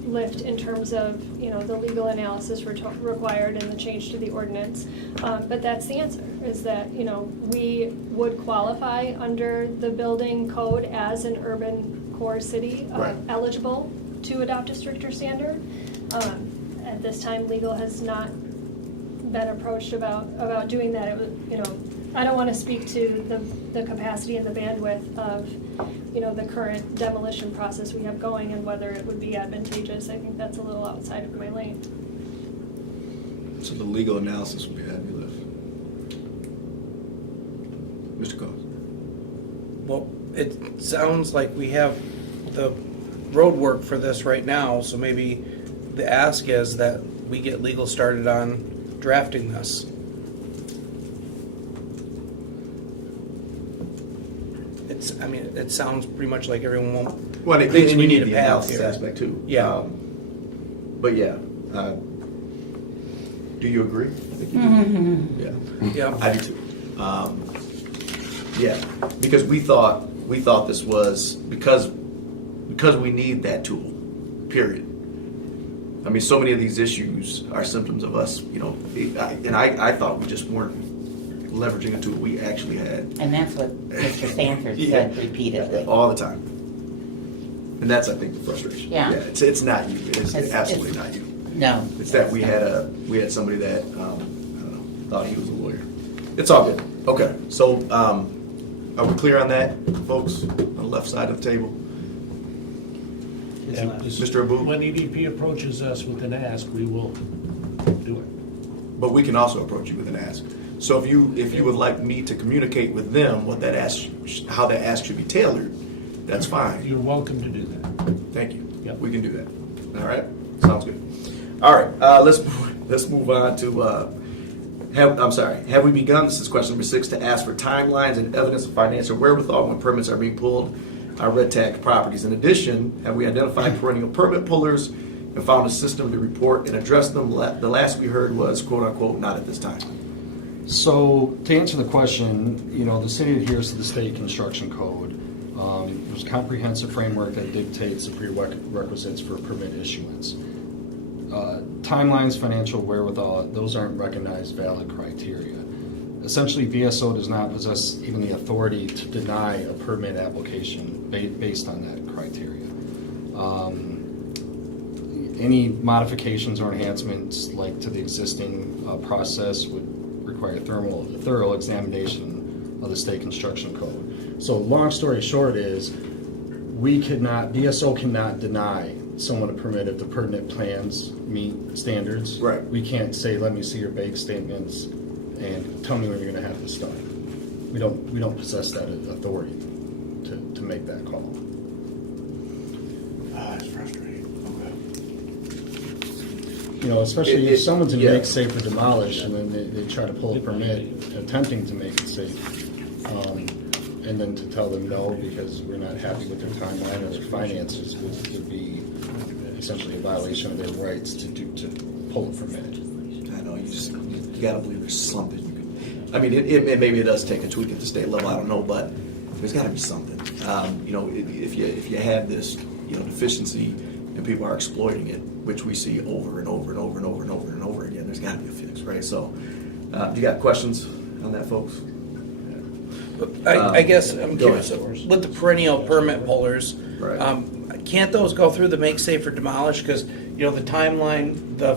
lift in terms of, the legal analysis required and the change to the ordinance. But that's the answer, is that, we would qualify under the building code as an urban core city, Right. eligible to adopt a stricter standard. At this time, legal has not been approached about doing that. It was, I don't want to speak to the capacity and the bandwidth of, the current demolition process we have going and whether it would be advantageous. I think that's a little outside of my lane. So the legal analysis would be heavy lift. Mr. Combs? Well, it sounds like we have the road work for this right now, so maybe the ask is that we get legal started on drafting this. It sounds pretty much like everyone won't. Well, it thinks we we need need a the path analysis here. aspect too. Yeah. But yeah, do you agree? I think you do. Yeah. Yeah. I do too. Yeah, because we thought this was because we need that tool. Period. I mean, so many of these issues are symptoms of us. I thought we just weren't leveraging a tool we actually had. And that's what Mr. Sanford Yeah. said repeatedly. All the time. And that's, I think, the frustration. Yeah. It's not you. It's It's- absolutely it's- not you. No. It's that we had somebody that I don't know, thought he was a lawyer. It's all good. Okay, so are we clear on that, folks? On the left side of the table, It's Yeah, not- this- Mr. Abu? When EDP approaches us with an ask, we will do it. But we can also approach you with an ask. So if you would like me to communicate with them what that ask, how that ask should be tailored, that's fine. You're welcome to do that. Thank you. Yep. We can do that. All right. Sounds good. All right. Let's move on to. Have we begun? This is question number 6 to ask for timelines and evidence of financial wherewithal when permits are being pulled on red tag properties. In addition, have we identified perennial permit pullers and found a system to report and address them? The last we heard was quote unquote not at this time. So to answer the question, the city adheres to the state construction code. There's a comprehensive framework that dictates the prerequisites for permit issuance. Timelines, financial wherewithal, those aren't recognized valid criteria. Essentially, VSO does not possess even the authority to deny a permit application based on that criteria. Any modifications or enhancements like to the existing process would require thorough examination of the state construction code. So long story short is, VSO cannot deny someone a permit if the pertinent plans meet standards. Right. We can't say, let me see your bank statements and tell me when you're gonna have this done. We don't possess that authority to make that call. It's frustrating. Especially if someone's in yeah. make safe or demolish, and then they try to pull a permit attempting to make it safe. And then to tell them no because we're not happy with their timeline or their finances would be essentially a violation of their rights to pull a permit. I know you gotta believe there's something you can. I mean, it maybe it does take a tweak at the state level. I don't know, but there's got to be something. If you have this deficiency and people are exploiting it, which we see over and over and over and over and over and over again, there's got to be a fix, right? So, you got questions on that, folks? I guess I'm Go curious, ahead. with the perennial permit pullers, Right. can't those go through the make safe or demolish? Because, the timeline, the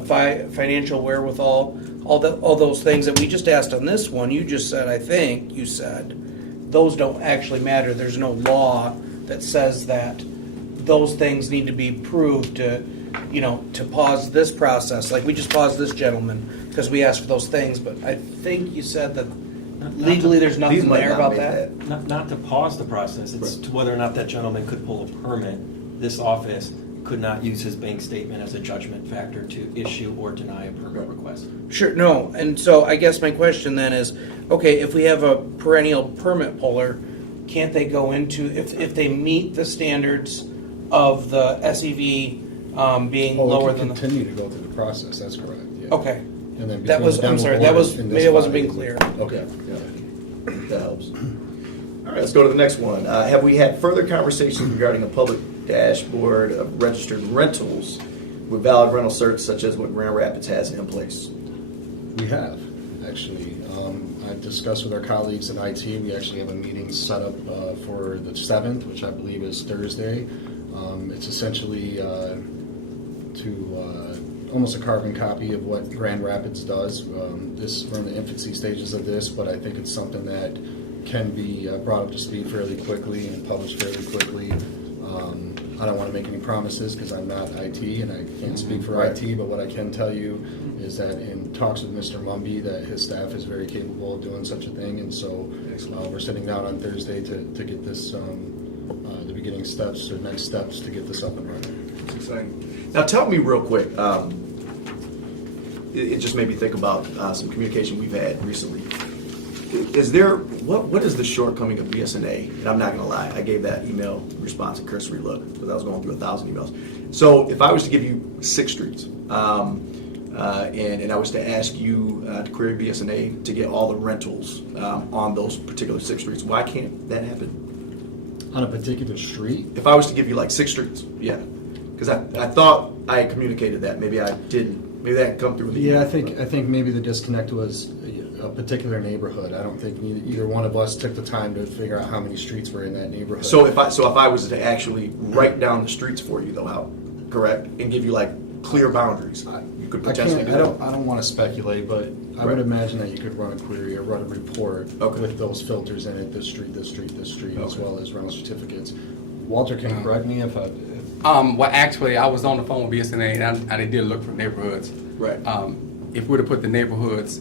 financial wherewithal, all those things that we just asked on this one, you just said, I think, you said, those don't actually matter. There's no law that says that those things need to be proved to pause this process. Like, we just paused this gentleman because we asked for those things, but I think you said that legally there's These nothing might there not about make that. Not to pause the process, it's to whether or not that gentleman could pull a permit. This office could not use his bank statement as a judgment factor to issue or deny a permit request. Sure, no, and so I guess my question then is, okay, if we have a perennial permit puller, can't they go into, if they meet the standards of the SEV being Well, lower we than can the. continue to go through the process, that's correct, yeah. Okay, And then that between was, the I'm demo sorry, board that was, and maybe this it wasn't body- being clear. Okay. Yeah, that helps. All right, let's go to the next one. Have we had further conversations regarding a public dashboard of registered rentals with valid rental certs such as what Grand Rapids has in place? We have, actually. I've discussed with our colleagues in IT, we actually have a meeting set up for the 7th, which I believe is Thursday. It's essentially almost a carbon copy of what Grand Rapids does. We're in the infancy stages of this, but I think it's something that can be brought up to speed fairly quickly and published fairly quickly. I don't want to make any promises because I'm not IT and I can't speak for Right. IT, but what I can tell you is that in talks with Mr. Mumby, that his staff is very capable of doing such a thing, and so we're sitting down on Thursday to get this, the beginning steps, or next steps to get this up and running. That's exciting. Now, tell me real quick. It just made me think about some communication we've had recently. Is there what is the shortcoming of BSNA? And I'm not going to lie, I gave that email response a cursory look because I was going through 1,000 emails. So if I was to give you 6 streets, and I was to ask you to query BSNA to get all the rentals on those particular 6 streets, why can't that happen? On a particular street, If I was to give you like 6 streets, yeah, because I thought I had communicated that. Maybe I didn't. Maybe that didn't come through. yeah, I think maybe the disconnect was a particular neighborhood. I don't think either one of us took the time to figure out how many streets were in that neighborhood. So if I was to actually write down the streets for you, though, how correct, and give you like clear boundaries, you could I potentially can't. do that. I don't want to speculate, but I Right. would imagine that you could run a query or run a report Okay. with those filters in it: this street, this street, this street, as Okay. well as rental certificates. Walter can correct me if I. Well, actually, I was on the phone with BSNA and I did look for neighborhoods. Right. If we'd have put the neighborhoods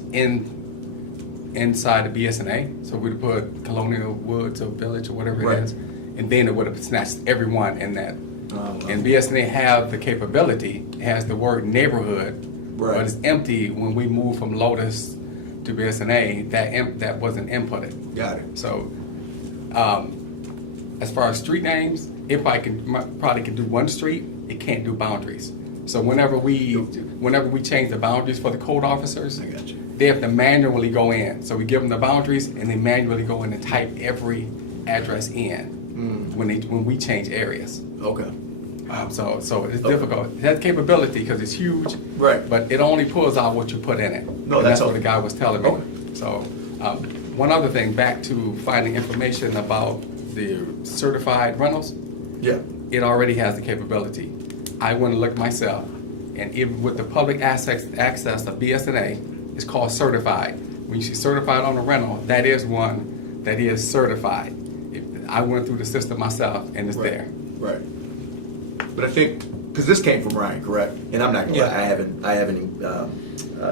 inside the BSNA, so we'd have put Colonial Woods or Village or whatever Right. it is, and then it would have snatched everyone in that. wow. And BSNA have the capability, it has the word neighborhood, Right. but it's empty when we move from Lotus to BSNA, that wasn't inputted. Got it. So, as far as street names, it probably can do one street, it can't do boundaries. So whenever we change the boundaries for the code officers, I got you. they have to manually go in. So we give them the boundaries and they manually go in and type every address in when we change areas. Okay. So it's difficult. It has capability because it's huge. Right. But it only pulls out what you put in it. No, And that's what okay. the guy was telling me. Okay. So one other thing, back to finding information about the certified rentals, Yeah. it already has the capability. I went and looked myself, and even with the public access of BSNA, it's called certified. When you see certified on a rental, that is one that is certified. I went through the system myself, and it's Right. there. Right. But I think because this came from Ryan, correct? And I'm not gonna lie, Yeah. I haven't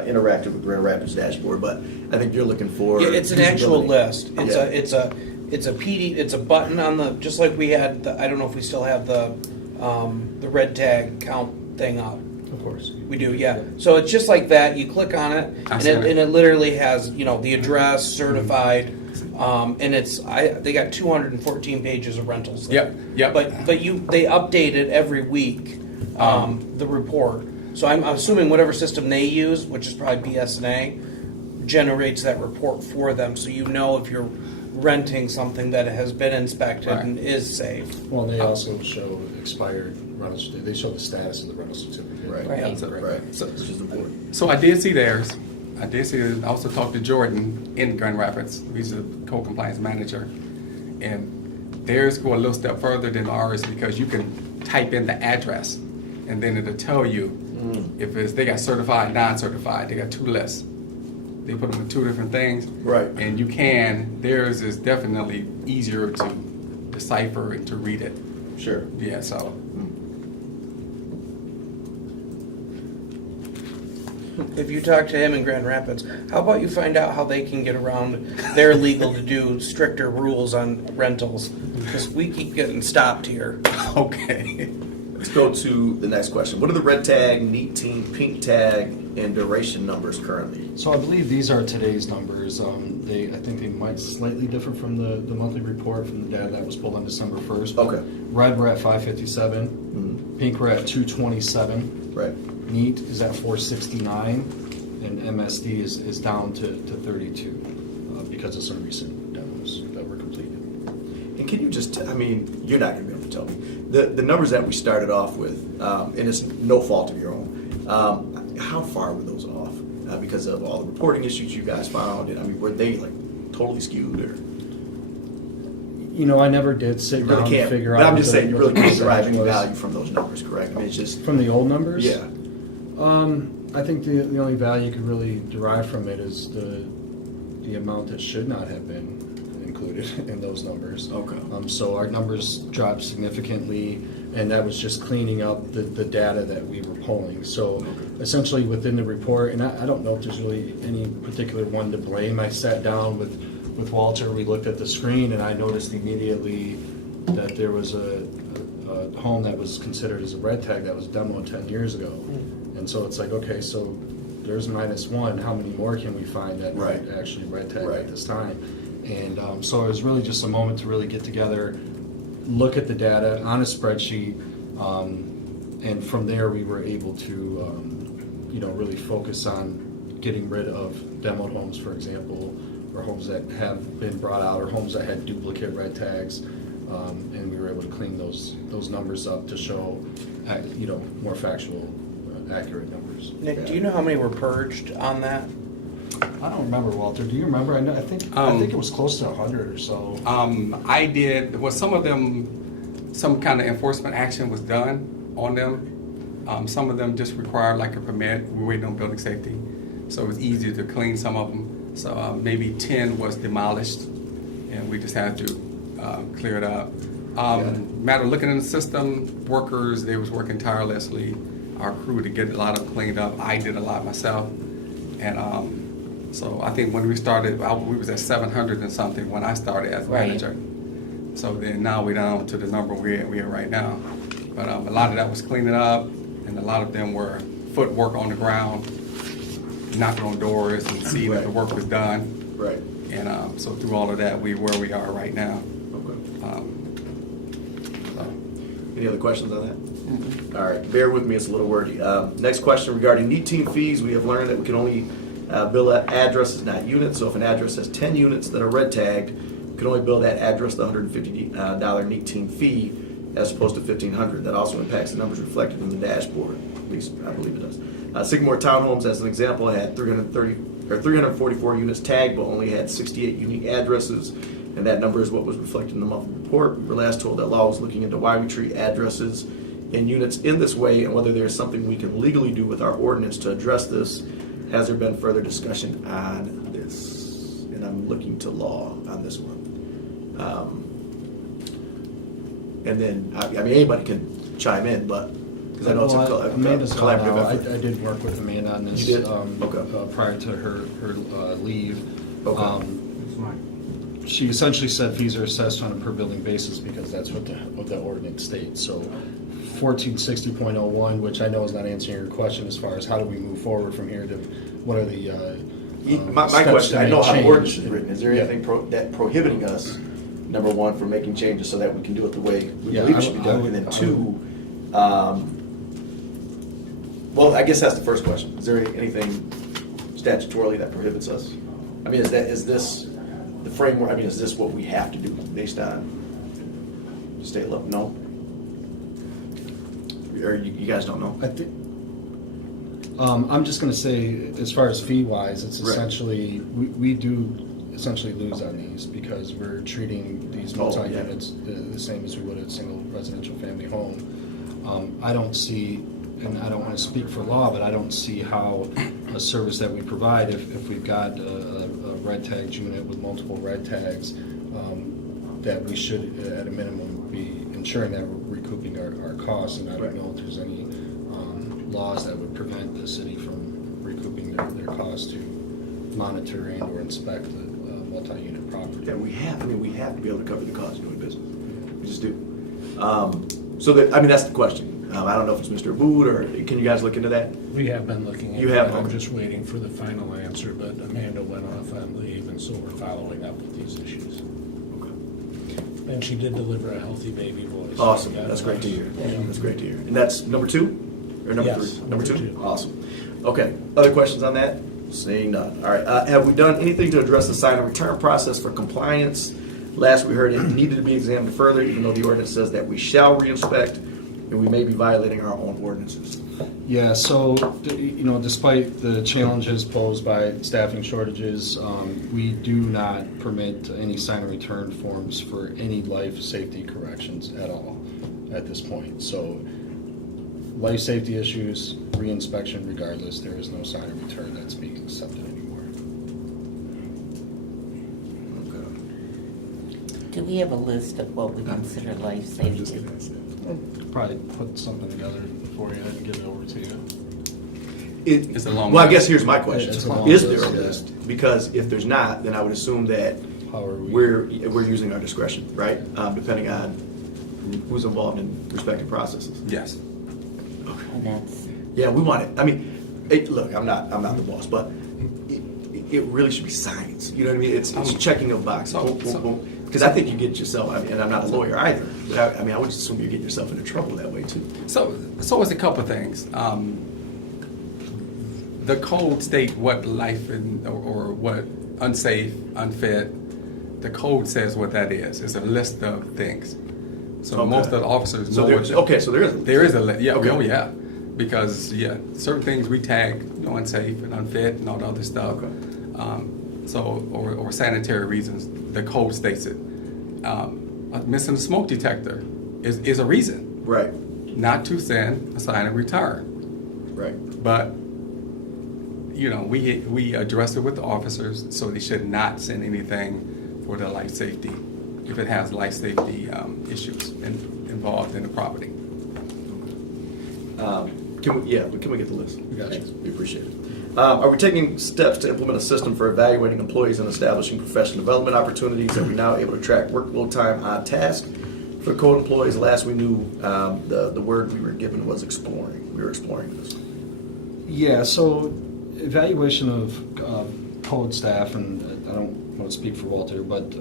interacted with Grand Rapids dashboard, but I think you're looking for. Yeah, it's an actual usability. list. Yeah. It's a PD. It's a button on the, just like we had. I don't know if we still have the red tag count thing up. Of course. We do, yeah. So it's just like that. You click on it, I and see it. it literally has the address, certified, and they got 214 pages of rentals. there. Yep. But they update it every week, the report. So I'm assuming whatever system they use, which is probably BSNA, generates that report for them, so you know if you're renting something that has been inspected Right. and is safe. Well, they also show expired rental certificate. They show the status of the rental certificate. Right. Right. Yeah, correct. Right. Which is important. So I did see theirs. I also talked to Jordan in Grand Rapids. He's a co-compliance manager. And theirs go a little step further than ours because you can type in the address and then it'll tell you if they got certified, non-certified. They got 2 lists. They put them in 2 different things. Right. And theirs is definitely easier to decipher and to read it. Sure. Yeah, so. If you talk to him in Grand Rapids, how about you find out how they can get around their legal to do stricter rules on rentals? Because we keep getting stopped here. Okay. Let's go to the next question. What are the red tag, neat team, pink tag, and duration numbers currently? So I believe these are today's numbers. I think they might slightly differ from the monthly report from the data that was pulled on December 1st. Okay. Red, we're at 557. Pink, we're at 227. Right. Neat is at 469, and MSD is down to 32 because of some recent demos that were completed. And can you just, I mean, you're not going to be able to tell me. The numbers that we started off with, and it's no fault of your own, how far were those off? Because of all the reporting issues you guys found, and I mean, were they like totally skewed or? You know, I never did sit You down really and can't, figure but out. I'm just what saying, you the really can't derive percentage any was. value from those numbers, correct? I mean, it's just, From the old numbers? yeah. I think the only value you could really derive from it is the amount that should not have been included in those numbers. Okay. So our numbers dropped significantly, and that was just cleaning up the data that we were pulling. So essentially within the report, and I don't know if there's really any particular one to blame. I sat down with Walter, we looked at the screen, and I noticed immediately that there was a home that was considered as a red tag that was demoed 10 years ago. And so it's like, okay, so there's -1. How many more can we find that Right. might actually red tag Right. at this time? And so it was really just a moment to really get together, look at the data on a spreadsheet, and from there we were able to, really focus on getting rid of demoed homes, for example, or homes that have been brought out, or homes that had duplicate red tags, and we were able to clean those numbers up to show, more factual, accurate numbers. Nick, do you know how many were purged on that? I don't remember, Walter. Do you remember? I think it was close to 100 or so. I did, well, some of them, some kind of enforcement action was done on them. Some of them just required like a permit. We're waiting on building safety. So it was easier to clean some of them. So maybe 10 was demolished, and we just had to clear it up. Matter of looking in the system, workers, they was working tirelessly, our crew, to get a lot of them cleaned up. I did a lot myself. And so I think when we started, we was at 700 and something when I started as Right. manager. So then now we're down to the number we are right now. But a lot of that was cleaning up, and a lot of them were footwork on the ground, knocking on doors and seeing that the work was done. Right. And so through all of that, we where we are right now. Okay. So. Any other questions on that? All right, bear with me, it's a little wordy. Next question regarding NEAT team fees. We have learned that we can only bill at addresses, not units. So if an address has 10 units that are red tagged, we can only bill that address the $150 NEAT team fee as opposed to $1,500. That also impacts the numbers reflected in the dashboard. At least I believe it does. Sycamore Townhomes, as an example, had 344 units tagged, but only had 68 unique addresses. And that number is what was reflected in the monthly report. We were last told that law was looking into why we treat addresses and units in this way, and whether there's something we can legally do with our ordinance to address this. Has there been further discussion on this? And I'm looking to law on this one. And then, I mean, anybody can chime in, but, because I know it's a Amanda's gone collaborative now. effort. I did work with Amanda on this. You did? Okay. Prior to her leave. Okay. It's fine. She essentially said fees are assessed on a per building basis because that's what the ordinance states. So 1460.01, which I know is not answering your question as far as how do we move forward from here to what are the My steps question, to I know make how the change. ordinance is written. Is there Yeah. anything that prohibiting us, number one, from making changes so that we can do it the way we Yeah, believe I it should be would- I done? would- And then I two, well, I guess that's the first question. Is there anything statutorily that prohibits us? I mean, is this the framework? I mean, is this what we have to do based on state law? No? Or you guys don't know? I think, I'm just gonna say, as far as fee wise, it's Right. essentially, we do essentially lose on these because we're treating these Oh, yeah. multi-units the same as we would a single residential family home. I don't see, and I don't wanna speak for law, but I don't see how a service that we provide, if we've got a red tagged unit with multiple red tags, that we should, at a minimum, be ensuring that we're recouping our costs, and I Right. don't know if there's any laws that would prevent the city from recouping their costs to monitor and or inspect the multi-unit property. Yeah, we have to be able to cover the cost of doing business. We just do. So that's the question. I don't know if it's Mr. Abood, or can you guys look into that? We have been looking You at have, it. I'm okay. just waiting for the final answer, but Amanda went off on leave, and so we're following up with these issues. And she did deliver a healthy baby boy. Awesome, that's great to hear. That's great to hear. And that's number 2 or number Yes, 3? Number 2? number 2. Awesome. Okay, other questions on that? Seeing none. All right, have we done anything to address the sign and return process for compliance? Last we heard, it needed to be examined further, even though the ordinance says that we shall re-inspect, and we may be violating our own ordinances. Yeah, so, despite the challenges posed by staffing shortages, we do not permit any sign and return forms for any life safety corrections at all at this point. So, life safety issues, re-inspection regardless, there is no sign and return that's being accepted anymore. Do we have a list of what we consider life safety? Probably put something together for you and get it over to you. It's a long Well, I list. guess here's my question. It's a long Is list, there a yeah. list? Because if there's not, then I would assume that How are we? we're using our discretion, right? Depending on who's involved in respective processes. Yes. And that's, Yeah, we want it. I mean, look, I'm not the boss, but it really should be science. You know what I mean? It's checking a box. Because I think you get yourself, and I'm not a lawyer either, but I would assume you're getting yourself into trouble that way too. So it's a couple of things. The code state what life or what unsafe, unfit. The code says what that is. It's a list of things. So Okay. most of the officers So know there, what. okay, so there is. There is a list. Yeah. Okay. Oh yeah. Because certain things we tag unsafe and unfit and all the other stuff. Okay. Or sanitary reasons, the code states it. Missing a smoke detector is a reason Right, not to send a sign of return. right. But we address it with the officers, so they should not send anything for the life safety if it has life safety issues involved in the property. Can we get the list? We got you. Thanks. We appreciate it. Are we taking steps to implement a system for evaluating employees and establishing professional development opportunities? Are we now able to track workload time on task for code employees? Last we knew, the word we were given was exploring. We were exploring this. Yeah, so evaluation of code staff, and I don't want to speak for Walter, but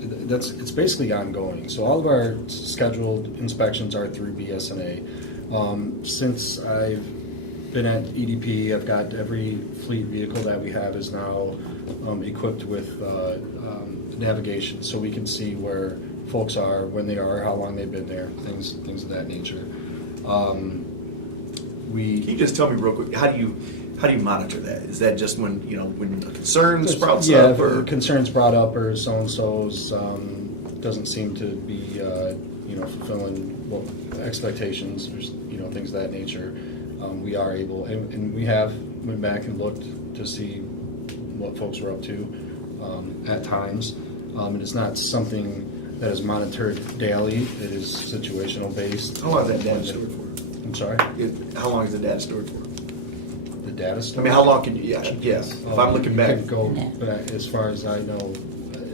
it's basically ongoing. So all of our scheduled inspections are through BSNA. Since I've been at EDP, I've got every fleet vehicle that we have is now equipped with navigation, so we can see where folks are, when they are, how long they've been there, things of that nature. Can you just tell me real quick, how do you monitor that? Is that just when a concern sprouts Yeah, up? if Or? a concern's brought up or so-and-so's doesn't seem to be, fulfilling expectations, or, things of that nature, we are able, and we have went back and looked to see what folks were up to at times. It is not something that is monitored daily. It is situational based. How long is that data stored for? I'm sorry? How long is the data stored for? The data I store? mean, how long can you, yes, if I'm looking You back. can go back, as far as I know,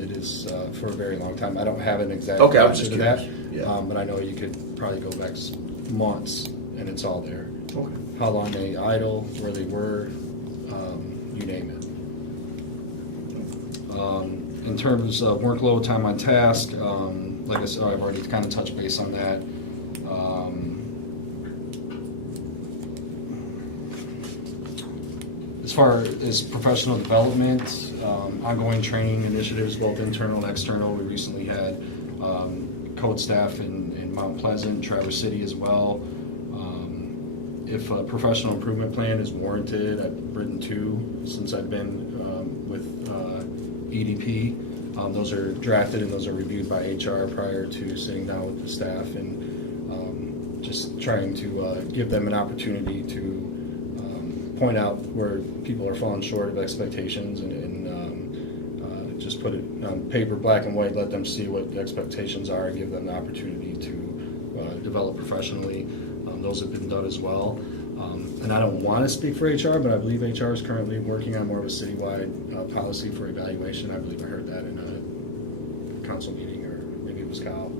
it is for a very long time. I don't have an exact Okay, I was answer just to that. curious. Yeah. But I know you could probably go back months and it's all there. Okay. How long they idle, where they were, you name it. In terms of workload, time on task, like I said, I've already kind of touched base on that. As far as professional development, ongoing training initiatives, both internal and external, we recently had code staff in Mount Pleasant, Traverse City as well. If a professional improvement plan is warranted, I've written 2 since I've been with EDP. Those are drafted and those are reviewed by HR prior to sitting down with the staff and just trying to give them an opportunity to point out where people are falling short of expectations and just put it on paper, black and white, let them see what the expectations are, and give them the opportunity to develop professionally. Those have been done as well. And I don't want to speak for HR, but I believe HR is currently working on more of a citywide policy for evaluation. I believe I heard that in a council meeting, or maybe it was Kyle.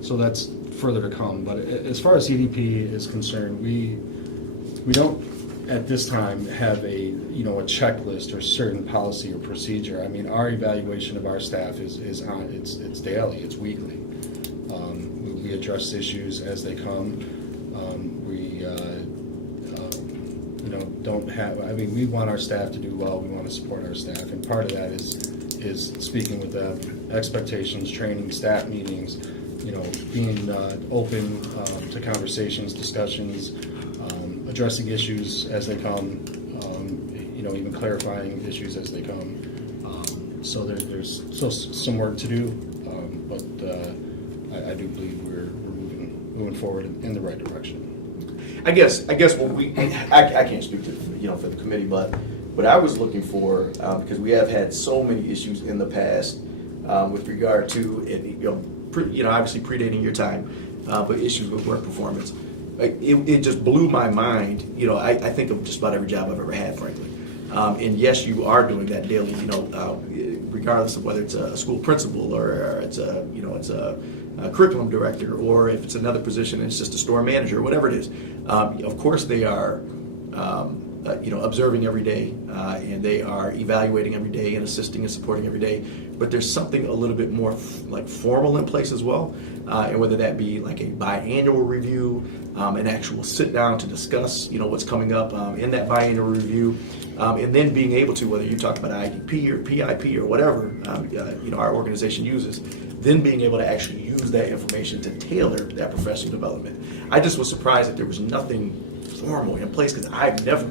So that's further to come. But as far as EDP is concerned, we don't at this time have a checklist or certain policy or procedure. I mean, our evaluation of our staff is on, it's daily, it's weekly. We address issues as they come. Don't have, I mean, we want our staff to do well, we want to support our staff, and part of that is speaking with them, expectations, training, staff meetings, being open to conversations, discussions, addressing issues as they come, even clarifying issues as they come. So there's still some work to do, but I do believe we're moving forward in the right direction. I guess what I can't speak to, for the committee, but what I was looking for, because we have had so many issues in the past with regard to, obviously predating your time, but issues with work performance. It just blew my mind. I think of just about every job I've ever had, frankly. And yes, you are doing that daily, regardless of whether it's a school principal or it's a curriculum director, or if it's another position and it's just a store manager, whatever it is. Of course, they are, observing every day, and they are evaluating every day and assisting and supporting every day. But there's something a little bit more like formal in place as well, and whether that be like a biannual review, an actual sit down to discuss, what's coming up in that biannual review, and then being able to, whether you talk about IDP or PIP or whatever, our organization uses, then being able to actually use that information to tailor that professional development. I just was surprised that there was nothing formal in place, because I've never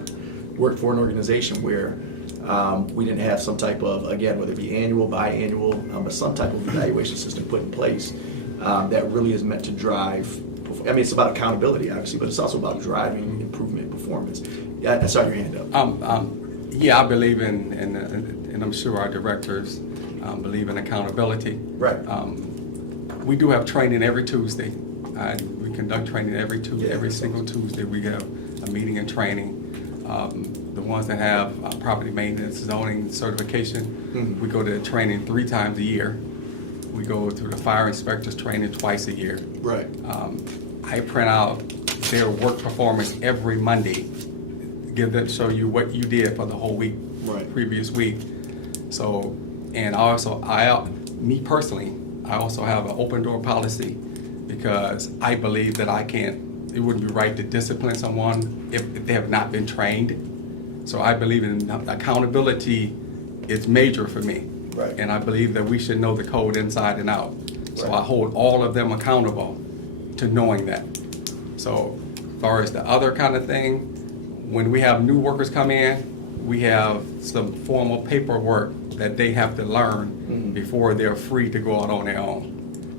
worked for an organization where we didn't have some type of, again, whether it be annual, biannual, but some type of evaluation system put in place that really is meant to drive. I mean, it's about accountability, obviously, but it's also about driving improvement in performance. Yeah, I saw your hand up. Yeah, I believe in, and I'm sure our directors believe in accountability. Right. We do have training every Tuesday. We conduct training every Tuesday. Every single Tuesday, we have a meeting and training. The ones that have property maintenance, zoning certification, we go to training 3 times a year. We go to the fire inspectors training twice a year. Right. I print out their work performance every Monday, show you what you did for the whole week, previous week. So, and also, me personally, I also have an open door policy, because I believe that it wouldn't be right to discipline someone if they have not been trained. So I believe in accountability is major for me. Right. And I believe that we should know the code inside and out. So I hold all of them accountable to knowing that. So as far as the other kind of thing, when we have new workers come in, we have some formal paperwork that they have to learn before they're free to go out on their own.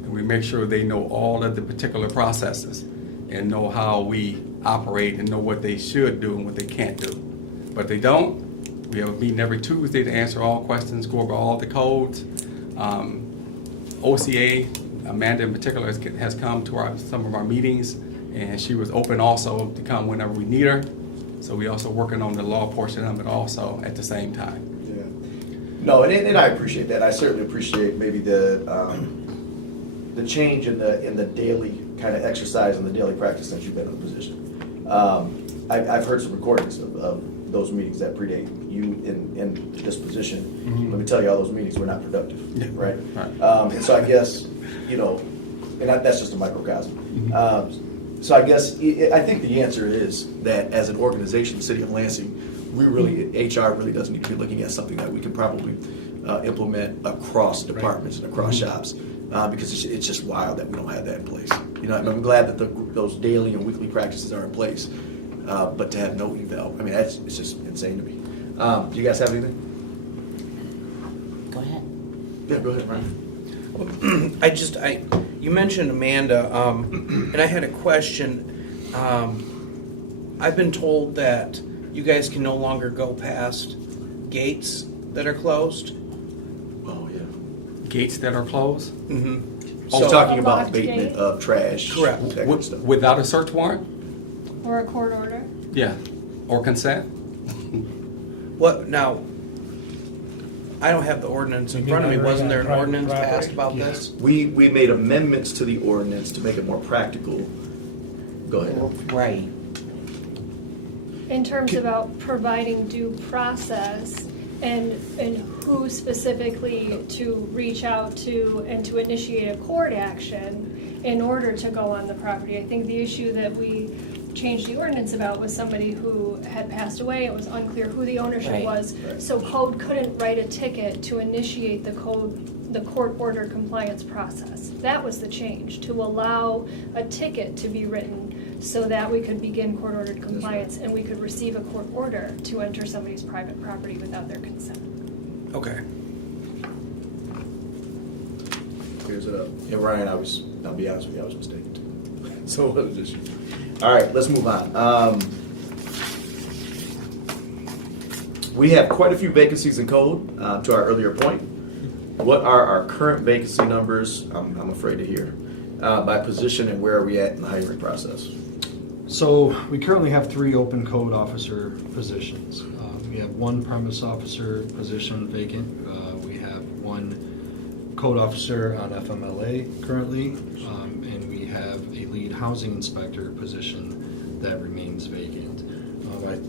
And we make sure they know all of the particular processes and know how we operate and know what they should do and what they can't do. But if they don't, we have a meeting every Tuesday to answer all questions, go over all the codes. OCA, Amanda in particular, has come to some of our meetings, and she was open also to come whenever we need her. So we also working on the law portion of it also at the same time. Yeah. No, and I appreciate that. I certainly appreciate maybe the change in the daily kind of exercise and the daily practice since you've been in the position. I've heard some recordings of those meetings that predate you in this position. Let me tell you, all those meetings were not productive, right? And so I guess, and that's just a microcosm. So I guess, I think the answer is that as an organization, the City of Lansing, HR really does need to be looking at something that we can probably implement across departments and across shops, because it's just wild that we don't have that in place. I'm glad that those daily and weekly practices are in place, but to have no eval, I mean, it's just insane to me. Do you guys have anything? Go ahead. Yeah, go ahead, Ryan. You mentioned Amanda, and I had a question. I've been told that you guys can no longer go past gates that are closed. Oh, yeah. Gates that are closed? Mm-hmm. So talking about locked abatement gate? of trash. Correct. That kind of stuff. Without a search warrant? Or a court order? Yeah. Or consent? What, now, I don't have the ordinance in front of me. Wasn't there an ordinance passed about this? We made amendments to the ordinance to make it more practical. Go ahead. Right. In terms about providing due process, and who specifically to reach out to and to initiate a court action in order to go on the property. I think the issue that we changed the ordinance about was somebody who had passed away. It was unclear who the ownership Right. was. So code couldn't write a ticket to initiate the court-ordered compliance process. That was the change, to allow a ticket to be written so that we could begin court-ordered compliance and we could receive a court order to enter somebody's private property without their consent. Okay. Clears it up. And Ryan, I'll be honest with you, I was mistaken too. So, it was just, all right, let's move on. We have quite a few vacancies in code, to our earlier point. What are our current vacancy numbers? I'm afraid to hear. By position, and where are we at in the hiring process? So we currently have 3 open code officer positions. We have 1 premise officer position vacant. We have 1 code officer on FMLA currently, and we have a lead housing inspector position that remains vacant.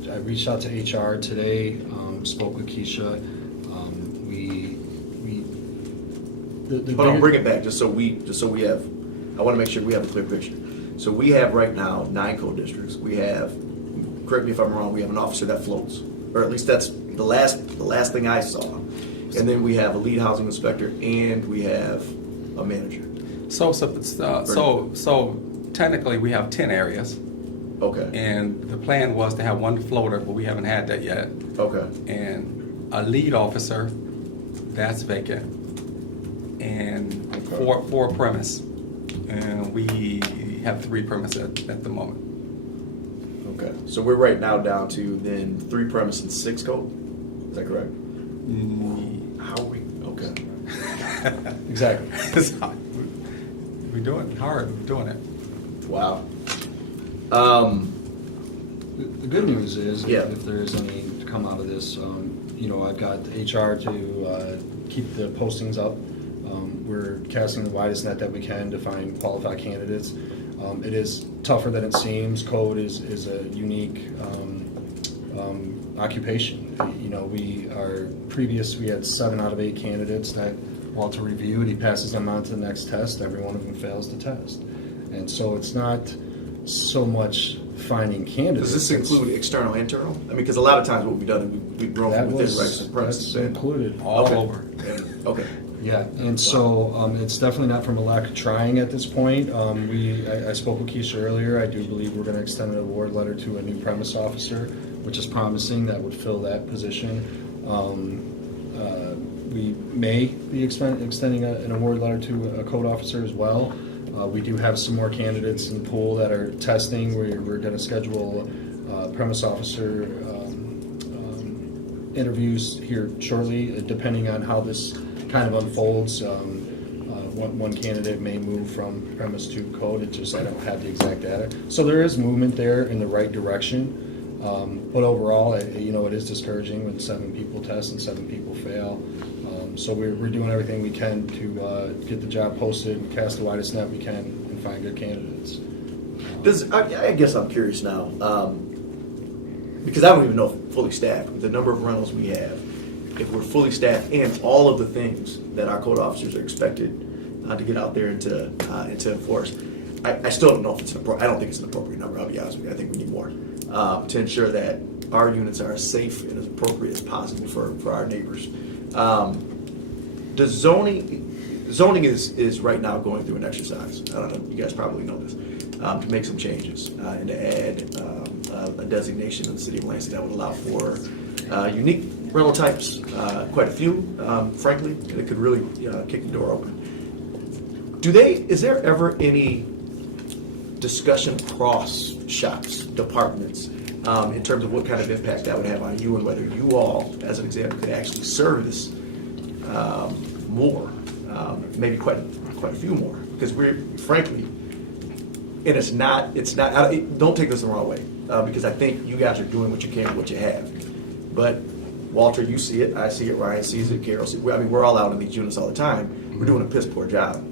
I reached out to HR today, spoke with Keisha. Hold on, bring it back, just so we have, I want to make sure we have a clear picture. So we have right now 9 code districts. We have, correct me if I'm wrong, we have an officer that floats, or at least that's the last thing I saw. And then we have a lead housing inspector, and we have a manager. So technically, we have 10 areas, Okay, and the plan was to have 1 floater, but we haven't had that yet. okay, And a lead officer, that's vacant, and Okay. 4 premise, and we have 3 premise at the moment. okay. So we're right now down to then 3 premise and 6 code? Is that correct? How are we, okay. Exactly. It's hard. We're doing it hard, we're doing it. Wow. The good news is, Yeah. if there is any to come out of this, I've got HR to keep the postings up. We're casting the widest net that we can to find qualified candidates. It is tougher than it seems. Code is a unique occupation. We had 7 out of 8 candidates that Walter reviewed. He passes them on to the next test. Every one of them fails the test. And so it's not so much finding candidates. Does this include external, internal? I mean, because a lot of times what we've done is we've grown That within was, regs and premises. that's included. All Okay. over. Okay. Yeah, and so it's definitely not from a lack of trying at this point. I spoke with Keisha earlier. I do believe we're going to extend an award letter to a new premise officer, which is promising. That would fill that position. We may be extending an award letter to a code officer as well. We do have some more candidates in the pool that are testing. We're going to schedule premise officer interviews here shortly, depending on how this kind of unfolds. One candidate may move from premise to code. I don't have the exact data. So there is movement there in the right direction. But overall, it is discouraging when 7 people test and 7 people fail. So we're doing everything we can to get the job posted, cast the widest net we can, and find good candidates. I guess I'm curious now, because I don't even know if fully staffed, with the number of rentals we have, if we're fully staffed and all of the things that our code officers are expected to get out there and to enforce. I still don't know if I don't think it's an appropriate number, I'll be honest with you. I think we need more to ensure that our units are as safe and as appropriate as possible for our neighbors. The zoning is right now going through an exercise. I don't know, you guys probably know this, to make some changes and to add a designation in the city of Lansing that would allow for unique rental types, quite a few, frankly, and it could really kick the door open. Is there ever any discussion across shops, departments, in terms of what kind of impact that would have on you and whether you all, as an example, could actually service more, maybe quite a few more? Because we're, frankly, and it's not, don't take this the wrong way, because I think you guys are doing what you can with what you have. But Walter, you see it, I see it, Ryan sees it, Carol sees it. I mean, we're all out in these units all the time. We're doing a piss poor job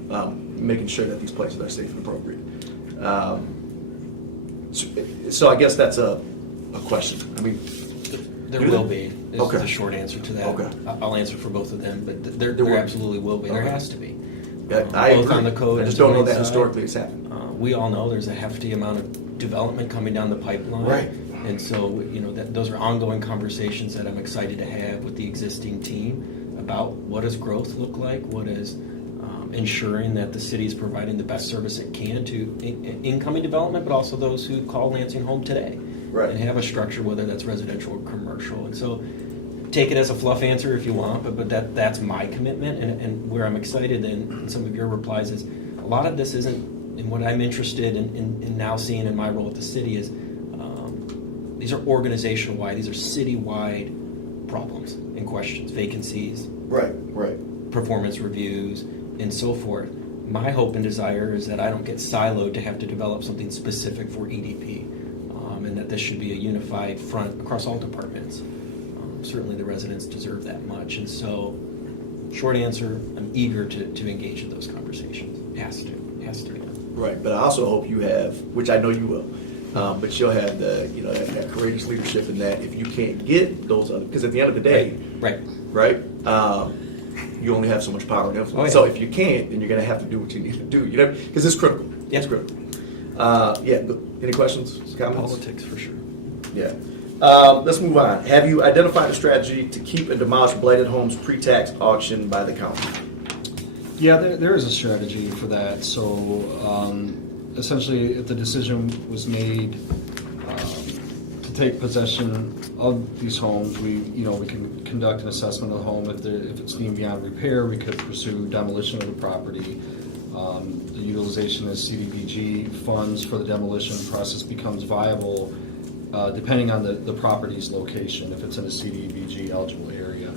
making sure that these places are safe and appropriate. So I guess that's a question. I mean, There Do will they? be, is Okay. the short answer to that. Okay. I'll answer for both of them, but There there will. absolutely will be. There Okay. has to be. Yeah, I Both agree. on the code I and just don't know zoning that side. historically it's happened. We all know there's a hefty amount of development coming down the pipeline. Right. And so, those are ongoing conversations that I'm excited to have with the existing team about what does growth look like, what is ensuring that the city is providing the best service it can to incoming development, but also those who call Lansing home today. Right. And have a structure, whether that's residential or commercial. And so, take it as a fluff answer if you want, but that's my commitment, and where I'm excited in some of your replies is a lot of this isn't, and what I'm interested in now seeing in my role at the city is these are organizational wide, these are city-wide problems and questions, vacancies, Right. performance reviews, and so forth. My hope and desire is that I don't get siloed to have to develop something specific for EDP, and that this should be a unified front across all departments. Certainly the residents deserve that much, and so, short answer, I'm eager to engage in those conversations. Has to be done. Right, but I also hope you have, which I know you will, but you'll have that courageous leadership in that if you can't get those other, because at the end of the day, Right. you only have so much power and influence. Oh, yeah. So if you can't, then you're going to have to do what you need to do, because it's critical. Yeah. It's critical. Any questions, comments? Politics, for sure. Yeah. Let's move on. Have you identified a strategy to keep and demolish blighted homes pre-tax auction by the county? Yeah, there is a strategy for that. So essentially, if the decision was made to take possession of these homes, we can conduct an assessment of the home. If it's deemed beyond repair, we could pursue demolition of the property. The utilization of CDBG funds for the demolition process becomes viable depending on the property's location, if it's in a CDBG eligible area.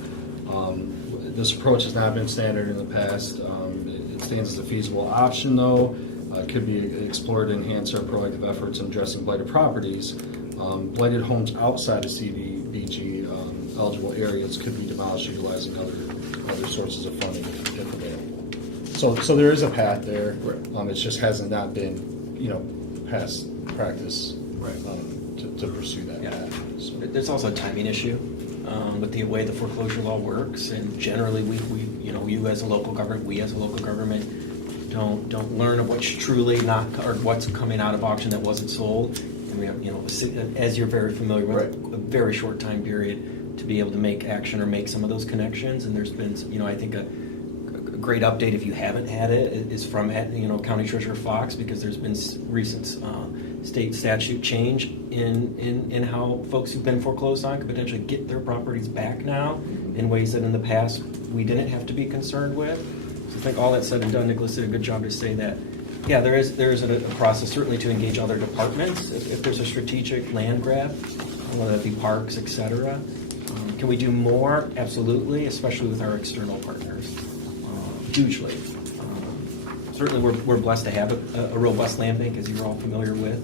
This approach has not been standard in the past. It stands as a feasible option, though. It could be explored to enhance our proactive efforts in addressing blighted properties. Blighted homes outside of CDBG eligible areas could be demolished utilizing other sources of funding if available. So there is a path there. Right. It just hasn't not been, past practice to pursue that Yeah. path. So. There's also a timing issue with the way the foreclosure law works, and generally you as a local government, we as a local government don't learn of what's truly not, or what's coming out of auction that wasn't sold. And we have, as you're very familiar with, Right. a very short time period to be able to make action or make some of those connections. And there's been, I think a great update, if you haven't had it, is from County Treasurer Fox, because there's been recent state statute change in how folks who've been foreclosed on could potentially get their properties back now in ways that in the past we didn't have to be concerned with. So I think all that said and done, Nicholas did a good job to say that, yeah, there is a process certainly to engage other departments if there's a strategic land grab, whether that be parks, et cetera. Can we do more? Absolutely, especially with our external partners. Hugely. Certainly, we're blessed to have a robust land bank, as you're all familiar with,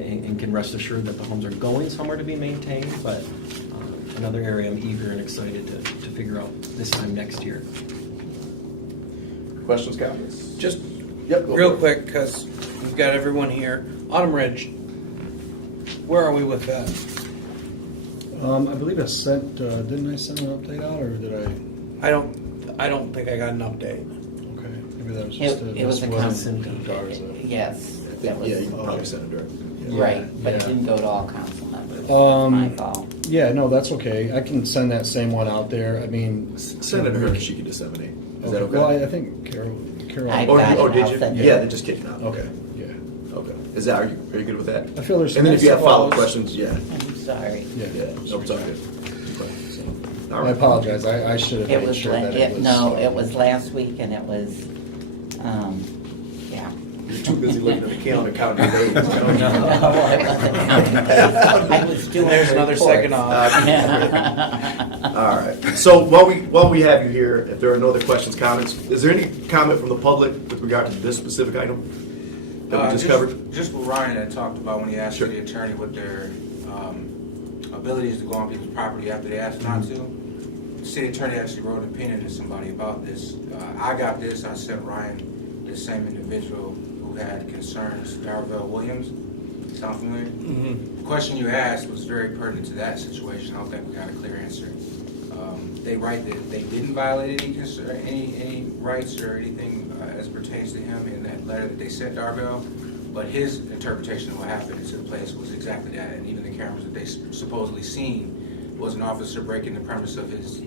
and can rest assured that the homes are going somewhere to be maintained. But another area I'm eager and excited to figure out this time next year. Questions, comments? Just Yep, go real for it. quick, because we've got everyone here. Autumn Ridge, where are we with that? I believe I sent, didn't I send an update out, or did I? I don't think I got an update. Okay, maybe that was just It was a wasn't constant, ours, yes, that was, Yeah, you can probably send it during. right, but it Yeah. didn't go to all council members, that's my fault. Yeah, no, that's okay. I can send that same one out there. I mean, Send it to her and she can disseminate. Is that Well, okay? I think Carol. I Oh, got it, did I'll you? send it. Yeah, they just kicked it out. Okay, yeah, Okay. Are you good with that? I feel there's. And then if you have some- follow-up questions, yeah. I'm sorry. Yeah. No, it's all good. All I right. apologize. I should have It made was, sure that it was. it was last week and it was, yeah. You're too busy looking at the calendar counting your days. No, I wasn't counting days. I was doing There's another reports. second off. All right. So while we have you here, if there are no other questions, comments, is there any comment from the public with regard to this specific item that we just covered? Just what Ryan had talked about when he asked Sure. the attorney what their abilities to go on people's property after they asked not to. The city attorney actually wrote an opinion to somebody about this. I got this. I sent Ryan the same individual who had concerns, Darrell Williams. Sound familiar? Mm-hmm. question you asked was very pertinent to that situation. I don't think we got a clear answer. They write that they didn't violate any rights or anything as pertains to him in that letter that they sent Darvell, but his interpretation of what happened in the place was exactly that, and even the cameras that they supposedly seen was an officer breaking the premise of his,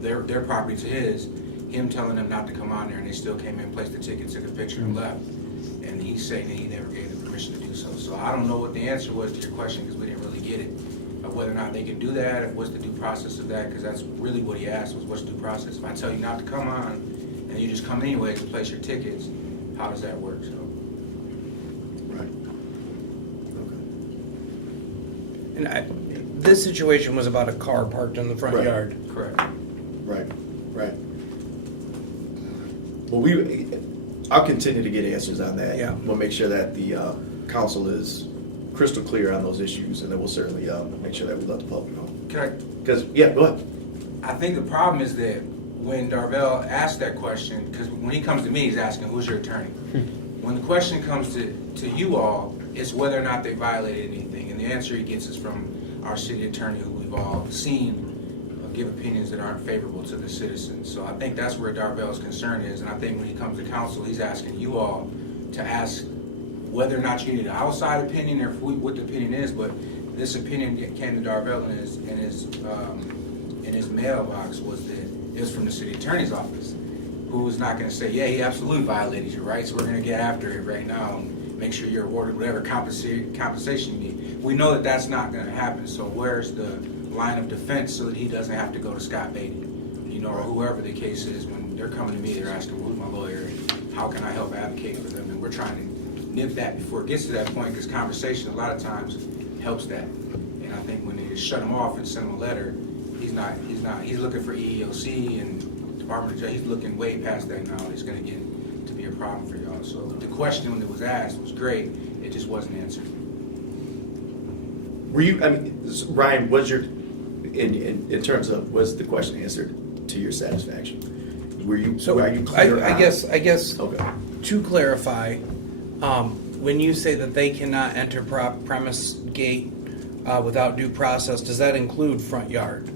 their property to his, him telling them not to come on there, and they still came in, placed the ticket, took a picture, and left. And he's saying that he never gave them permission to do so. So I don't know what the answer was to your question, because we didn't really get it, of whether or not they can do that, if what's the due process of that, because that's really what he asked, was what's the due process. If I tell you not to come on, and you just come anyway to place your tickets, how does that work? So Right. Okay. And this situation was about a car parked in the front Right. yard. correct. Right, right. Well, I'll continue to get answers on that. Yeah. We'll make sure that the council is crystal clear on those issues, and then we'll certainly make sure that we let the public know. Can I Because, yeah, go ahead. I think the problem is that when Darvell asked that question, because when he comes to me, he's asking, who's your attorney? When the question comes to you all, it's whether or not they violated anything. And the answer he gets is from our city attorney, who we've all seen give opinions that aren't favorable to the citizens. So I think that's where Darvell's concern is. And I think when he comes to council, he's asking you all to ask whether or not you need an outside opinion or what the opinion is. But this opinion came to Darvell in his mailbox was that it was from the city attorney's office, who was not going to say, yeah, he absolutely violated your rights. We're going to get after it right now and make sure you're awarded whatever compensation you need. We know that that's not going to happen. So where's the line of defense so that he doesn't have to go to Scott Beatty, or whoever the case is? When they're coming to me, they're asking, who's my lawyer, and how can I help advocate for them? And we're trying to nip that before it gets to that point, because conversation a lot of times helps that. And I think when they just shut him off and send him a letter, he's looking for EEOC and Department of Justice. He's looking way past that now. It's going to get to be a problem for y'all. So the question when it was asked was great. It just wasn't answered. Were you, Ryan, was your, in terms of, was the question answered to your satisfaction? Are you clear? I guess Okay. to clarify, when you say that they cannot enter premise gate without due process, does that include front yard?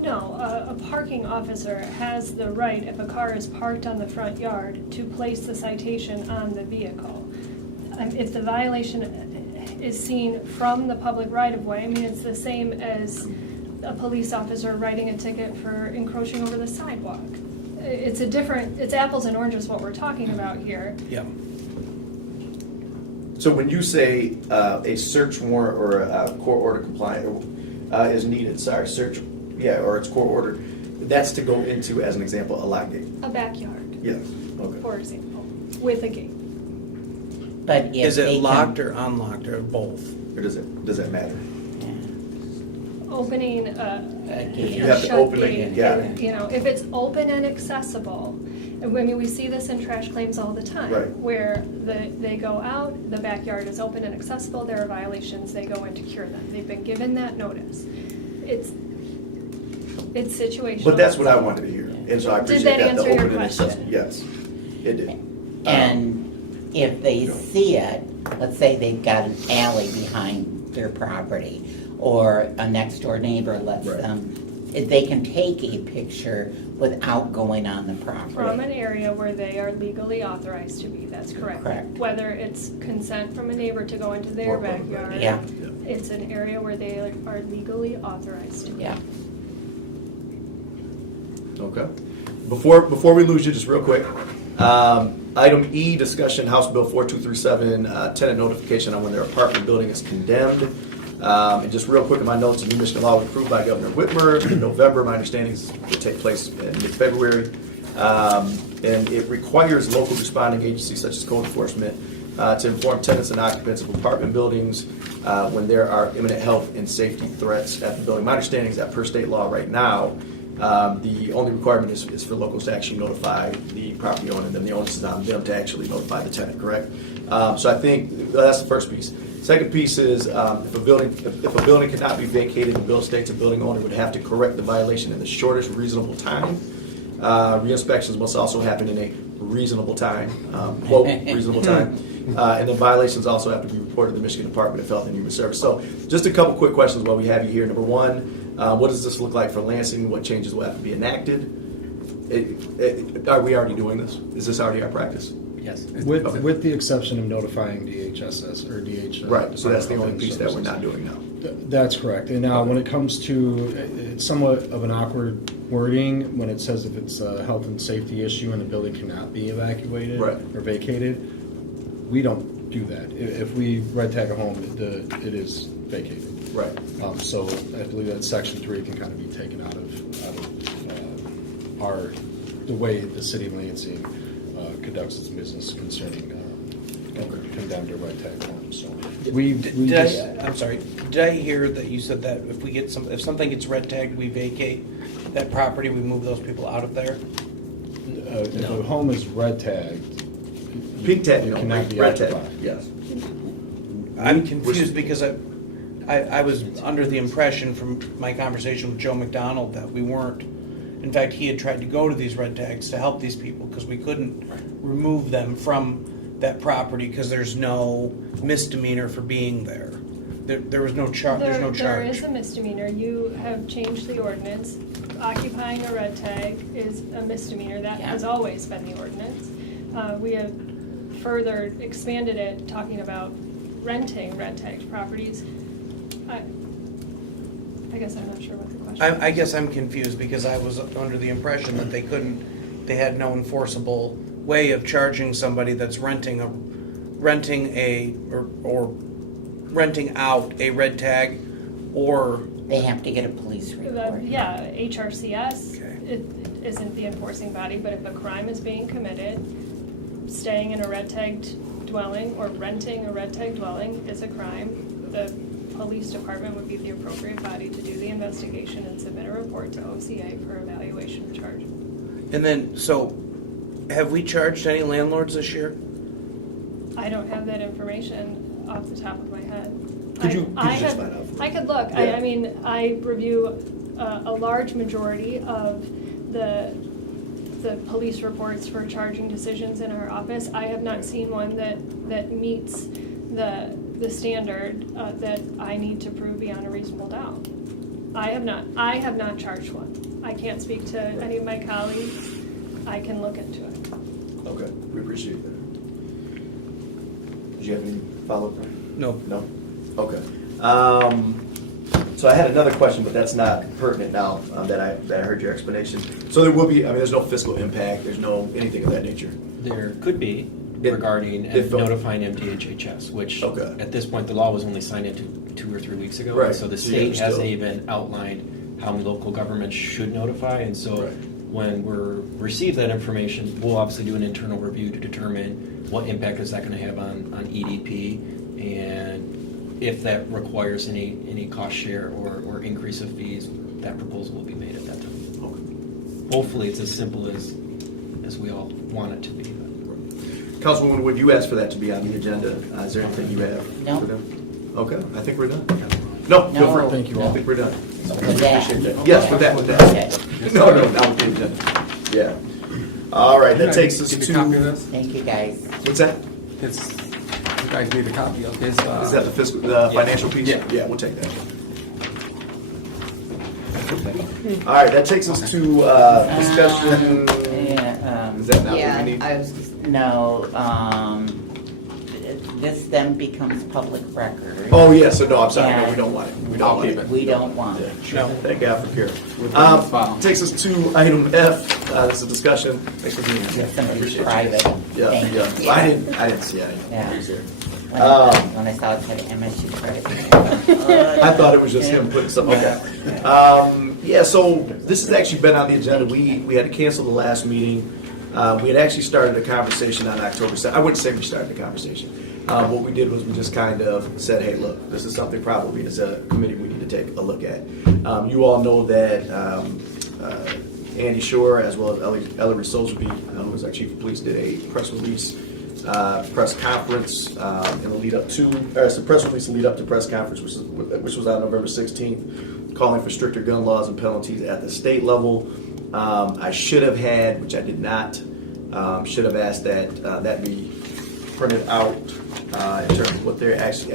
No, a parking officer has the right, if a car is parked on the front yard, to place the citation on the vehicle. If the violation is seen from the public right-of-way, it's the same as a police officer writing a ticket for encroaching over the sidewalk. It's apples and oranges what we're talking about here. Yeah. So when you say a search warrant or a court order compliant is needed, or it's court ordered, that's to go into, as an example, a lock gate? A backyard, Yes, okay. for example, with a gate. But if Is they it can- locked or unlocked or both? Or does that matter? Opening gate. You a have to shut open it, gate, yeah. if it's open and accessible, and we see this in trash claims all the time. Right. Where they go out, the backyard is open and accessible, there are violations, they go in to cure them. They've been given that notice. It's situational. But that's what I wanted to hear, and so I appreciate that that. answer the your open and question? accessible. Yes, it did. And if they see it, let's say they've got an alley behind their property, or a next door neighbor lets Right. them, they can take a picture without going on the property. From an area where they are legally authorized to be, that's correct. Correct. Whether it's consent from a neighbor to go into their Or public, backyard. Yeah. It's an area where they are legally authorized to be. Yeah. Okay. Before we lose you, just real quick, item E, discussion, House Bill 4237, tenant notification on when their apartment building is condemned. And just real quick in my notes, a new Michigan law was approved by Governor Whitmer in November. My understanding is it will take place in mid-February. And it requires local responding agencies such as code enforcement to inform tenants and occupants of apartment buildings when there are imminent health and safety threats at the building. My understanding is that per state law right now, the only requirement is for locals to actually notify the property owner, and then the onus is on them to actually notify the tenant, correct? So I think that's the first piece. Second piece is if a building cannot be vacated, the bill states a building owner would have to correct the violation in the shortest reasonable time. Re-inspections must also happen in a reasonable time, quote, reasonable time. And then violations also have to be reported to the Michigan Department of Health and Human Services. So just a couple quick questions while we have you here. Number one, what does this look like for Lansing? What changes will have to be enacted? Are we already doing this? Is this already our practice? Yes. With the exception of notifying DHSS or DH. Right, so that's the only piece that we're not doing now. That's correct. And now, when it comes to, it's somewhat of an awkward wording when it says if it's a health and safety issue and the building cannot be evacuated Right. or vacated, we don't do that. If we red tag a home, it is vacated. Right. So I believe that section 3 can kind of be taken out of the way the city of Lansing conducts its business concerning condemned or red tag homes. So I'm sorry, did I hear that you said that if something gets red tagged, we vacate that property, we move those people out of there? if a home is red tagged, Pink tag, it no, cannot be red tag, occupied. yes. I'm confused because I was under the impression from my conversation with Joe McDonald that we weren't. In fact, he had tried to go to these red tags to help these people because we couldn't remove them from that property because there's no misdemeanor for being there. There was no charge. There's no There is charge. a misdemeanor. You have changed the ordinance. Occupying a red tag is a misdemeanor. That has always been the ordinance. We have further expanded it, talking about renting red tagged properties. I guess I'm not sure what the question is. I guess I'm confused because I was under the impression that they had no enforceable way of charging somebody that's renting out a red tag or. They have to get a police report. Yeah, HRCS Okay. it isn't the enforcing body, but if a crime is being committed, staying in a red tagged dwelling or renting a red tagged dwelling is a crime. The police department would be the appropriate body to do the investigation and submit a report to OCA for evaluation of charge. And then, so, have we charged any landlords this year? I don't have that information off the top of my head. Could you I just have- find out for me? I could look. Yeah. I mean, I review a large majority of the police reports for charging decisions in our office. I have not seen one that meets the standard that I need to prove beyond a reasonable doubt. I have not charged one. I can't speak to any of my colleagues. I can look into it. Okay, we appreciate that. Did you have any follow-up? No. No? Okay. So I had another question, but that's not pertinent now that I heard your explanation. So there will be, there's no fiscal impact, there's no anything of that nature? There could be If- regarding if- notifying MTHHS, which Okay. at this point, the law was only signed into 2 or 3 weeks ago. Right. So the So yeah, state still- hasn't even outlined how local governments should notify. And so Right. when we receive that information, we'll obviously do an internal review to determine what impact is that going to have on EDP and if that requires any cost share or increase of fees, that proposal will be made at that time. Okay. Hopefully, it's as simple as we all want it to be. Councilwoman Wood, you asked for that to be on the agenda. Is there anything you have? No. for them? Okay, I think we're done. No, feel No, free. Thank you I all. think we're done. With that. Appreciate that. Yes, with that, Okay. No, not with the agenda. Yeah. All right, that takes us Give me a copy of to, this. Thank you, guys. what's that? You guys need a copy of this. Is that the financial piece? Yeah. Yeah, we'll take that. All right, that takes us to discussion. Yeah, Is that not what we Yeah, need? I was just, no, this then becomes public record. Oh, yeah, so no, I'm sorry, no, we don't want it. We don't I'll want keep it. it. We don't want it. No, thank God for Karen. With the file. Takes us to item F, this is a discussion. Thanks for being here. Somebody's Appreciate you. private. Yeah, Thank yeah. you. I didn't see any. Yeah. He was there. When I saw it said MSU credit. I thought it was just him putting something, okay. Yeah, so this has actually been on the agenda. We had to cancel the last meeting. We had actually started a conversation on October 7th. I wouldn't say we started the conversation. What we did was we just kind of said, hey, look, this is something probably as a committee we need to take a look at. You all know that Andy Shore, as well as Ellery Soulsby, who is our chief of police, did a press release, press conference in the lead up to, or it's a press release in the lead up to press conference, which was on November 16th, calling for stricter gun laws and penalties at the state level. I should have had, which I did not, should have asked that be printed out in terms of what they're actually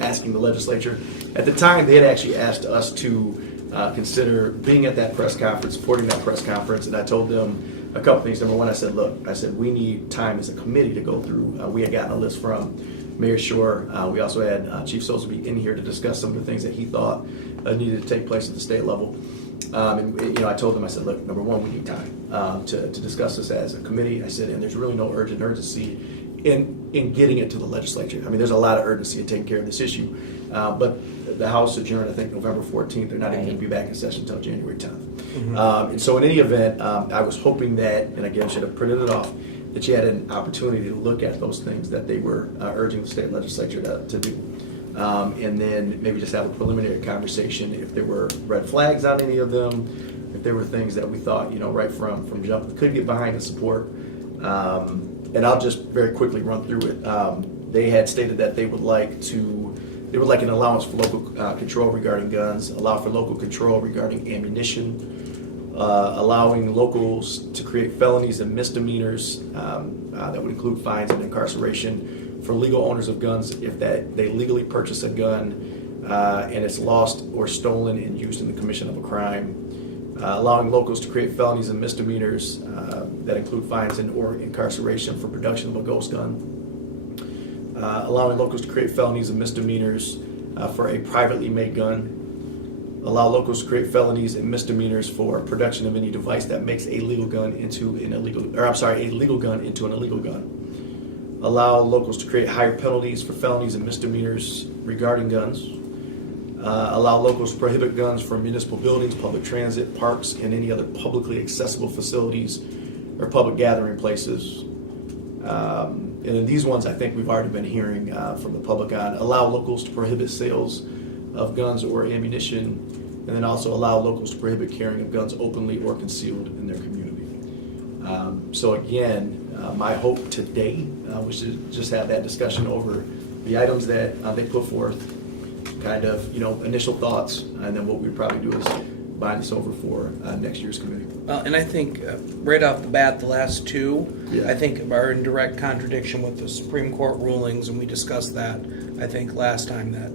asking the legislature. At the time, they had actually asked us to consider being at that press conference, supporting that press conference, and I told them a couple things. Number one, I said, look, we need time as a committee to go through. We had gotten a list from Mayor Shore. We also had Chief Soulsby in here to discuss some of the things that he thought needed to take place at the state level. And I told them, I said, look, number one, we need time to discuss this as a committee. I said, and there's really no urgency in getting it to the legislature. I mean, there's a lot of urgency in taking care of this issue. But the House adjourned, I think, November 14th. They're not even going to be back in session until January 10th. And so in any event, I was hoping that, and again, should have printed it off, that you had an opportunity to look at those things that they were urging the state legislature to do. And then maybe just have a preliminary conversation if there were red flags on any of them, if there were things that we thought, right from jump, could get behind and support. And I'll just very quickly run through it. They had stated that they would like an allowance for local control regarding guns, allow for local control regarding ammunition, allowing locals to create felonies and misdemeanors that would include fines and incarceration for legal owners of guns if that they legally purchase a gun and it's lost or stolen and used in the commission of a crime. Allowing locals to create felonies and misdemeanors that include fines and or incarceration for production of a ghost gun. Allowing locals to create felonies and misdemeanors for a privately made gun. Allow locals to create felonies and misdemeanors for production of any device that makes a legal gun into an illegal gun into an illegal gun. Allow locals to create higher penalties for felonies and misdemeanors regarding guns. Allow locals to prohibit guns from municipal buildings, public transit, parks, and any other publicly accessible facilities or public gathering places. And then these ones I think we've already been hearing from the public on. Allow locals to prohibit sales of guns or ammunition, and then also allow locals to prohibit carrying of guns openly or concealed in their community. So again, my hope today was to just have that discussion over the items that they put forth, kind of, initial thoughts, and then what we'd probably do is bind this over for next year's committee. And I think right off the bat, the last two, Yeah. I think are in direct contradiction with the Supreme Court rulings, and we discussed that, I think, last time that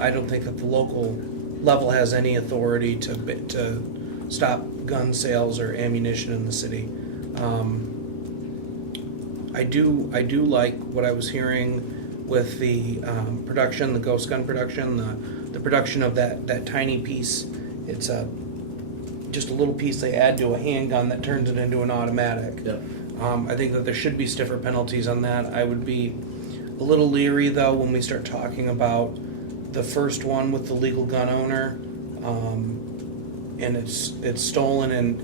I don't think that the local level has any authority to stop gun sales or ammunition in the city. I do like what I was hearing with the production, the ghost gun production, the production of that tiny piece. It's just a little piece they add to a handgun that turns it into an automatic. Yep. I think that there should be stiffer penalties on that. I would be a little leery though when we start talking about the first one with the legal gun owner, and it's stolen and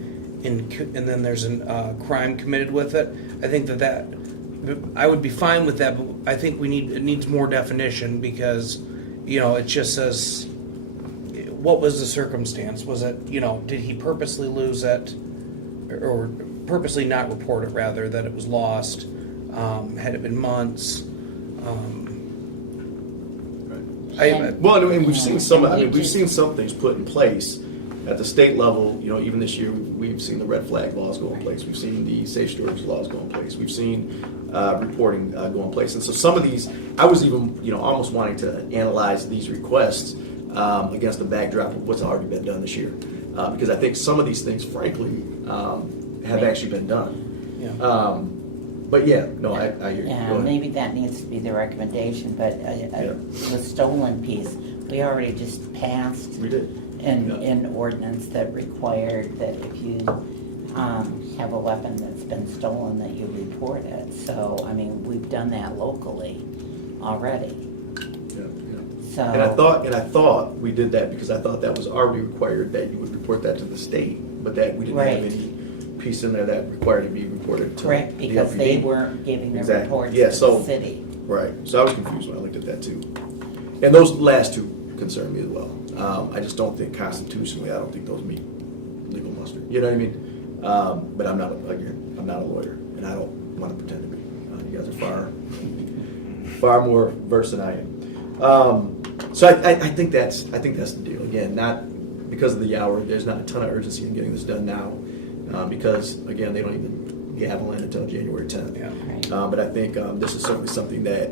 then there's a crime committed with it. I think that I would be fine with that, but I think it needs more definition because, it just says, what was the circumstance? Was it, did he purposely lose it or purposely not report it rather, that it was lost? Had it been months? Well, and we've seen some. We've seen some things put in place at the state level. Even this year, we've seen the red flag laws go in place. We've seen the safe storage laws go in place. We've seen reporting go in place. And so some of these, I was even, almost wanting to analyze these requests against the backdrop of what's already been done this year, because I think some of these things, frankly, have actually been done. Yeah. But yeah, no, I hear you. Yeah, Go ahead. maybe that needs to be the recommendation, but the stolen piece, we already just passed We did. an ordinance that required that if you have a weapon that's been stolen, that you report it. So, we've done that locally already. Yeah, yeah. So. And I thought we did that because I thought that was already required that you would report that to the state, but that we didn't have Right. any piece in there that required to be reported to Correct, the because LPD. they weren't giving the Exactly. reports Yeah, to so- the city. Right. So I was confused when I looked at that too. And those last two concern me as well. I just don't think constitutionally, I don't think those meet legal muster. You know what I mean? But I'm not a lawyer, and I don't want to pretend to be. You guys are far more versed than I am. So I think that's the deal. Again, not because of the hour. There's not a ton of urgency in getting this done now, because again, they don't even gavel in until January 10th. Right. But I think this is certainly something that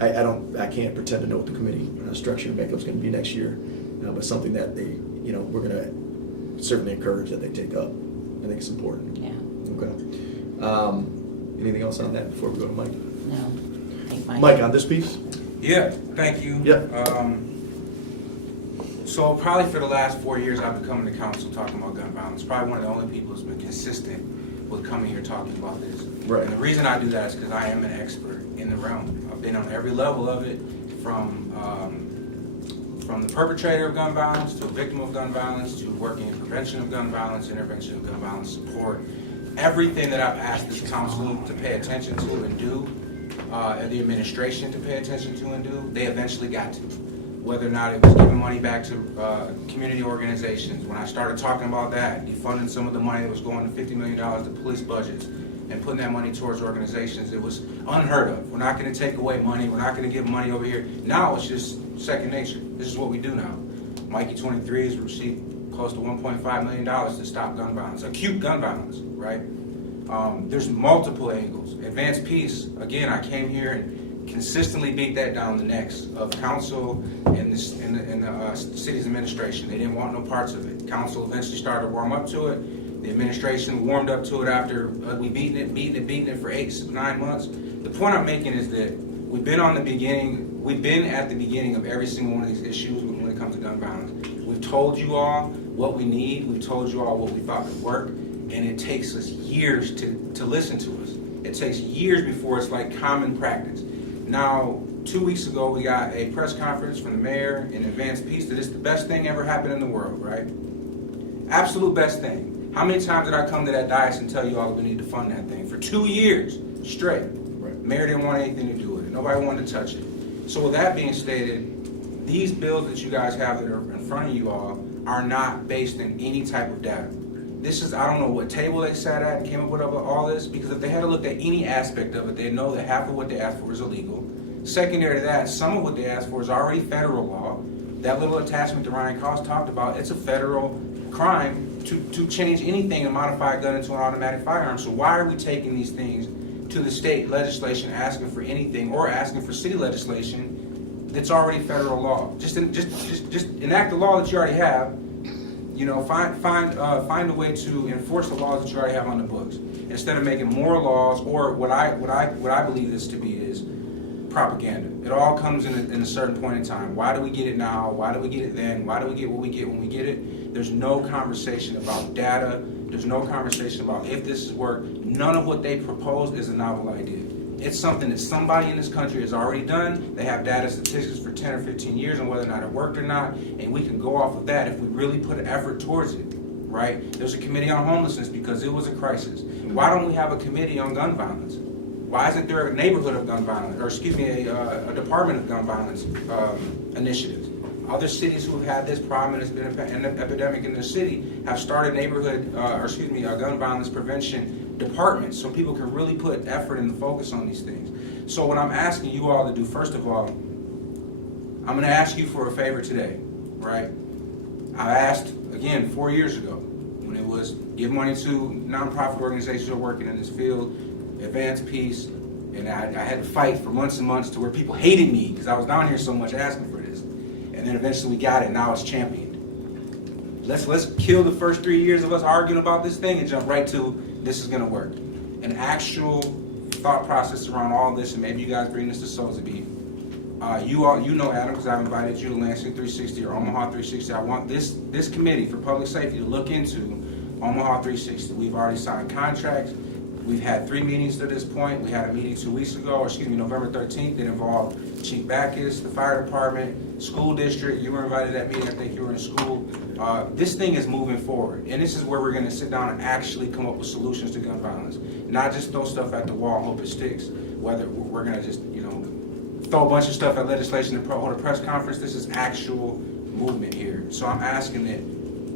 I can't pretend to know what the committee structure and makeup is going to be next year, but something that we're going to certainly encourage that they take up. I think it's important. Yeah, Okay. Anything else on that before we go to Mike? no. I think Mike, on this piece? Yeah, thank you. Yep. So probably for the last 4 years, I've been coming to council talking about gun violence. Probably one of the only people who's been consistent with coming here talking about this. Right. And the reason I do that is because I am an expert in the realm. I've been on every level of it, from the perpetrator of gun violence to a victim of gun violence to working in prevention of gun violence, intervention of gun violence support. Everything that I've asked this council to pay attention to and do, and the administration to pay attention to and do, they eventually got to. Whether or not it was giving money back to community organizations. When I started talking about that, defunding some of the money that was going to $50 million to police budgets and putting that money towards organizations, it was unheard of. We're not going to take away money. We're not going to give money over here. Now it's just second nature. This is what we do now. Mikey 23 has received close to $1.5 million to stop gun violence, acute gun violence, right? There's multiple angles. Advanced Peace, again, I came here and consistently beat that down the necks of council and the city's administration. They didn't want no parts of it. Council eventually started to warm up to it. The administration warmed up to it after we beaten it for 8-9 months. The point I'm making is that we've been at the beginning of every single one of these issues when it comes to gun violence. We've told you all what we need. We've told you all what we thought could work. And it takes us years to listen to us. It takes years before it's like common practice. Now, 2 weeks ago, we got a press conference from the mayor in Advanced Peace that it's the best thing ever happened in the world, right? Absolute best thing. How many times did I come to that dais and tell you all that we need to fund that thing? For 2 years straight. Right. Mayor didn't want anything to do with it. Nobody wanted to touch it. So with that being stated, these bills that you guys have that are in front of you all are not based in any type of data. This is, I don't know what table they sat at and came up with all this, because if they had looked at any aspect of it, they'd know that half of what they asked for is illegal. Secondary to that, some of what they asked for is already federal law. That little attachment that Ryan Cost talked about, it's a federal crime to change anything and modify a gun into an automatic firearm. So why are we taking these things to the state legislation asking for anything, or asking for city legislation that's already federal law? Just enact the law that you already have. You know, find a way to enforce the laws that you already have on the books, instead of making more laws, or what I believe this to be is propaganda. It all comes in a certain point in time. Why do we get it now? Why do we get it then? Why do we get what we get when we get it? There's no conversation about data. There's no conversation about if this is work. None of what they proposed is a novel idea. It's something that somebody in this country has already done. They have data statistics for 10 or 15 years on whether or not it worked or not, and we can go off of that if we really put an effort towards it, right? There's a committee on homelessness because it was a crisis. Why don't we have a committee on gun violence? Why isn't there a neighborhood of gun violence, or excuse me, a department of gun violence initiatives? Other cities who have had this problem, and it's been an epidemic in the city, have started gun violence prevention departments, so people can really put effort and focus on these things. So what I'm asking you all to do, first of all, I'm going to ask you for a favor today, right? I asked, again, 4 years ago, when it was give money to nonprofit organizations who are working in this field, Advanced Peace, and I had to fight for months and months to where people hated me because I was down here so much asking for this. And then eventually we got it, now it's championed. Let's kill the first 3 years of us arguing about this thing and jump right to this is going to work. An actual thought process around all this, and maybe you guys bring this to Sotheby. You know Adam, because I've invited you to Lansing 360 or Omaha 360. I want this committee for public safety to look into Omaha 360. We've already signed contracts. We've had 3 meetings to this point. We had a meeting 2 weeks ago, November 13th, that involved Chief Backus, the fire department, school district. You were invited to that meeting. I think you were in school. This thing is moving forward, and this is where we're going to sit down and actually come up with solutions to gun violence. Not just throw stuff at the wall and hope it sticks. Whether we're going to just, throw a bunch of stuff at legislation and hold a press conference. This is actual movement here. So I'm asking that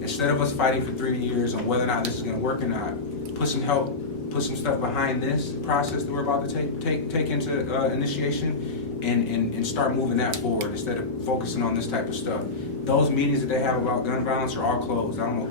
instead of us fighting for 3 years on whether or not this is going to work or not, put some help, put some stuff behind this process that we're about to take into initiation, and start moving that forward instead of focusing on this type of stuff. Those meetings that they have about gun violence are all closed. I don't know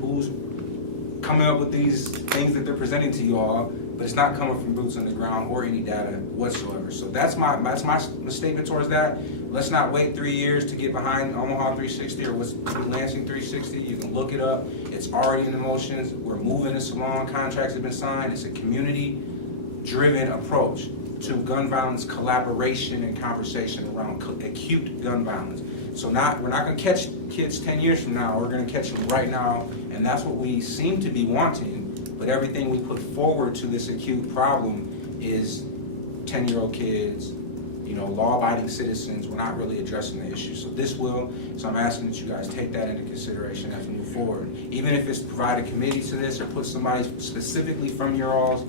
coming up with these things that they're presenting to you all, but it's not coming from boots on the ground or any data whatsoever. So that's my statement towards that. Let's not wait 3 years to get behind Omaha 360 or what's Lansing 360. You can look it up. It's already in the motions. We're moving this along. Contracts have been signed. It's a community-driven approach to gun violence collaboration and conversation around acute gun violence. So we're not going to catch kids 10 years from now. We're going to catch them right now, and that's what we seem to be wanting. But everything we put forward to this acute problem is 10-year-old kids, law-abiding citizens. We're not really addressing the issue. So so I'm asking that you guys take that into consideration as we move forward. Even if it's provide a committee to this or put somebody specifically from your all's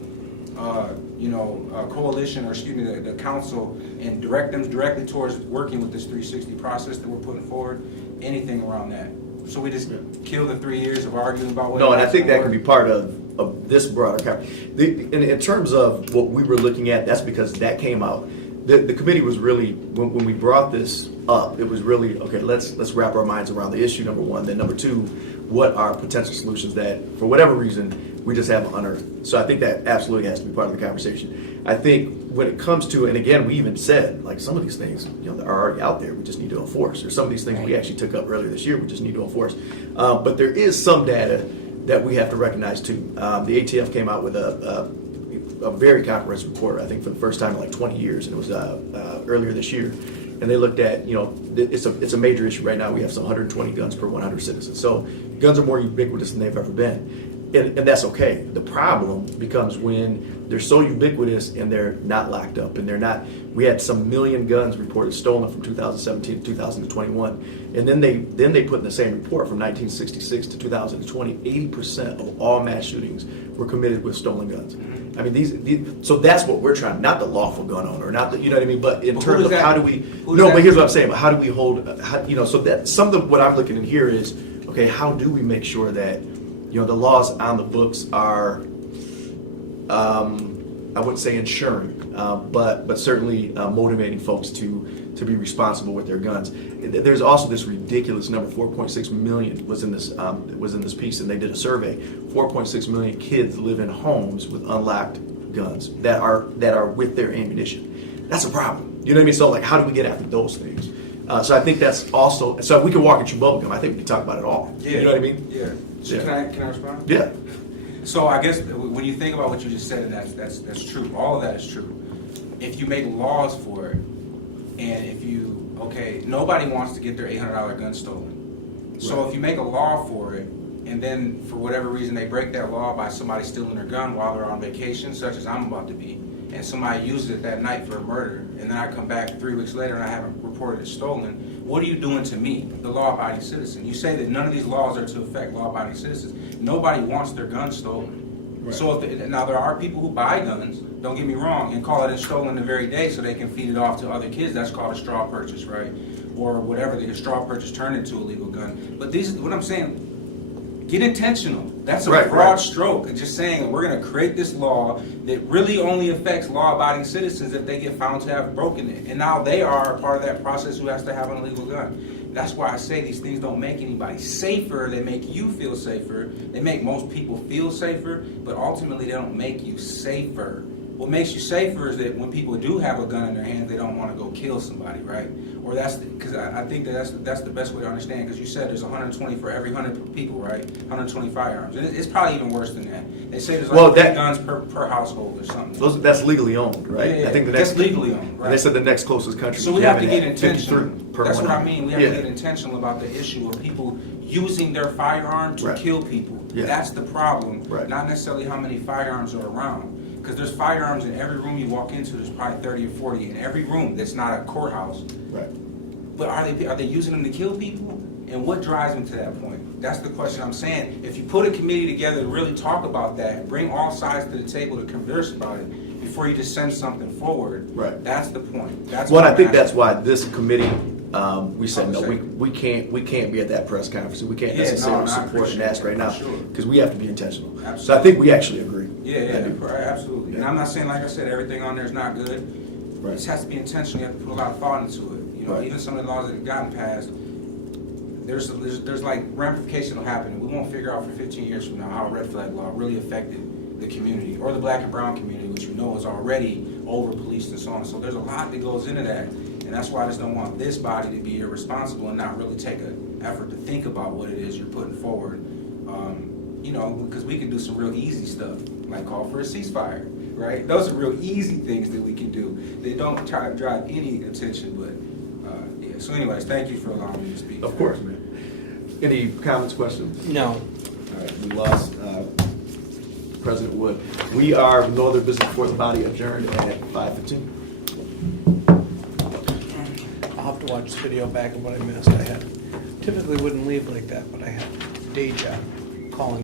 coalition or the council and direct them directly towards working with this 360 process that we're putting forward, anything around that. So we just kill the 3 years of arguing about what. No, and I think that can be part of this broader conversation. In terms of what we were looking at, that's because that came out. The committee was really, when we brought this up, it was really, okay, let's wrap our minds around the issue, number one. Then number two, what are potential solutions that, for whatever reason, we just haven't unearthed. So I think that absolutely has to be part of the conversation. I think when it comes to, and again, we even said, like, some of these things, are already out there, we just need to enforce. Or some of these things we actually took up earlier this year, we just need to enforce. But there is some data that we have to recognize too. The ATF came out with a very comprehensive report, I think for the first time in like 20 years, and it was earlier this year. And they looked at, it's a major issue right now. We have some 120 guns per 100 citizens. So guns are more ubiquitous than they've ever been. And that's okay. The problem becomes when they're so ubiquitous and they're not locked up and they're not. We had some million guns reported stolen from 2017 to 2021, and then they put in the same report from 1966 to 2020, 80% of all mass shootings were committed with stolen guns. I mean, these so that's what we're trying. Not the lawful gun owner, not the, you know what I mean. But in terms of how do we? No, but here's what I'm saying. But how do we hold? So that some of what I'm looking in here is, okay, how do we make sure that the laws on the books are, I wouldn't say ensuring, but certainly motivating folks to be responsible with their guns. There's also this ridiculous number, 4.6 million was in this piece, and they did a survey. 4.6 million kids live in homes with unlocked guns that are with their ammunition. That's a problem. You know what I mean? So like, how do we get after those things? So I think that's also, so we can walk and chew bubblegum. I think we can talk about it all. Yeah. You know what I mean? Yeah. So Yeah. Can I respond? Yeah. So I guess when you think about what you just said, and that's true. All of that is true. If you make laws for it, and nobody wants to get their $800 gun stolen. So Right. if you make a law for it, and then for whatever reason they break that law by somebody stealing their gun while they're on vacation, such as I'm about to be, and somebody uses it that night for a murder, and then I come back 3 weeks later and I haven't reported it stolen, what are you doing to me, the law-abiding citizen? You say that none of these laws are to affect law-abiding citizens. Nobody wants their guns stolen. Right. So now there are people who buy guns, don't get me wrong, and call it stolen the very day so they can feed it off to other kids. That's called a straw purchase, right? Or whatever, the straw purchase turned into a legal gun. But what I'm saying, get intentional. That's a Right, broad right. stroke. And just saying we're going to create this law that really only affects law-abiding citizens if they get found to have broken it. And now they are a part of that process who has to have an illegal gun. That's why I say these things don't make anybody safer. They make you feel safer. They make most people feel safer, but ultimately they don't make you safer. What makes you safer is that when people do have a gun in their hands, they don't want to go kill somebody, right? Or because I think that's the best way to understand. Because you said there's 120 for every 100 people, right? 120 firearms, and it's probably even worse than that. They say there's like 10 guns per household or something. That's legally owned, right? Yeah, I think that's legally owned, right? They said the next closest country. So we have to having get that, intentional. 53 per That's what 100. I mean. We have to get intentional about the issue of people using their firearm to Right. kill people. Yeah. That's the problem, Right. not necessarily how many firearms are around. Because there's firearms in every room you walk into. There's probably 30 or 40 in every room that's not a courthouse. Right. But are they using them to kill people? And what drives them to that point? That's the question I'm saying. If you put a committee together to really talk about that, bring all sides to the table to converse about it before you just send something forward. Right. That's the point. That's Well, what I think I'm that's asking. why this committee, we said no. Conversation. We can't be at that press conference. We can't Yeah, necessarily no, I support and appreciate ask that, right now for sure. because we have to be intentional. So I Absolutely. think we actually agree. Yeah, absolutely. And Yeah. I'm not saying, like I said, everything on there is not good. Right. This has to be intentional. You have to put a lot of thought into it. Right. Even some of the laws that have gotten passed, there's like ramifications will happen. We won't figure out for 15 years from now how red flag law really affected the community or the black and brown community, which we know is already over-policed and so on. So there's a lot that goes into that. And that's why I just don't want this body to be irresponsible and not really take an effort to think about what it is you're putting forward. You know, because we can do some real easy stuff, like call for a ceasefire, right? Those are real easy things that we can do. They don't try to drive any attention, but yeah. So anyways, thank you for allowing me to speak. Of course, man. Any comments, questions? No. All right, we lost President Wood. We are, with no other business before the body, adjourned at 5:15. I'll have to watch this video back of what I missed. I typically wouldn't leave like that, but I had a day job calling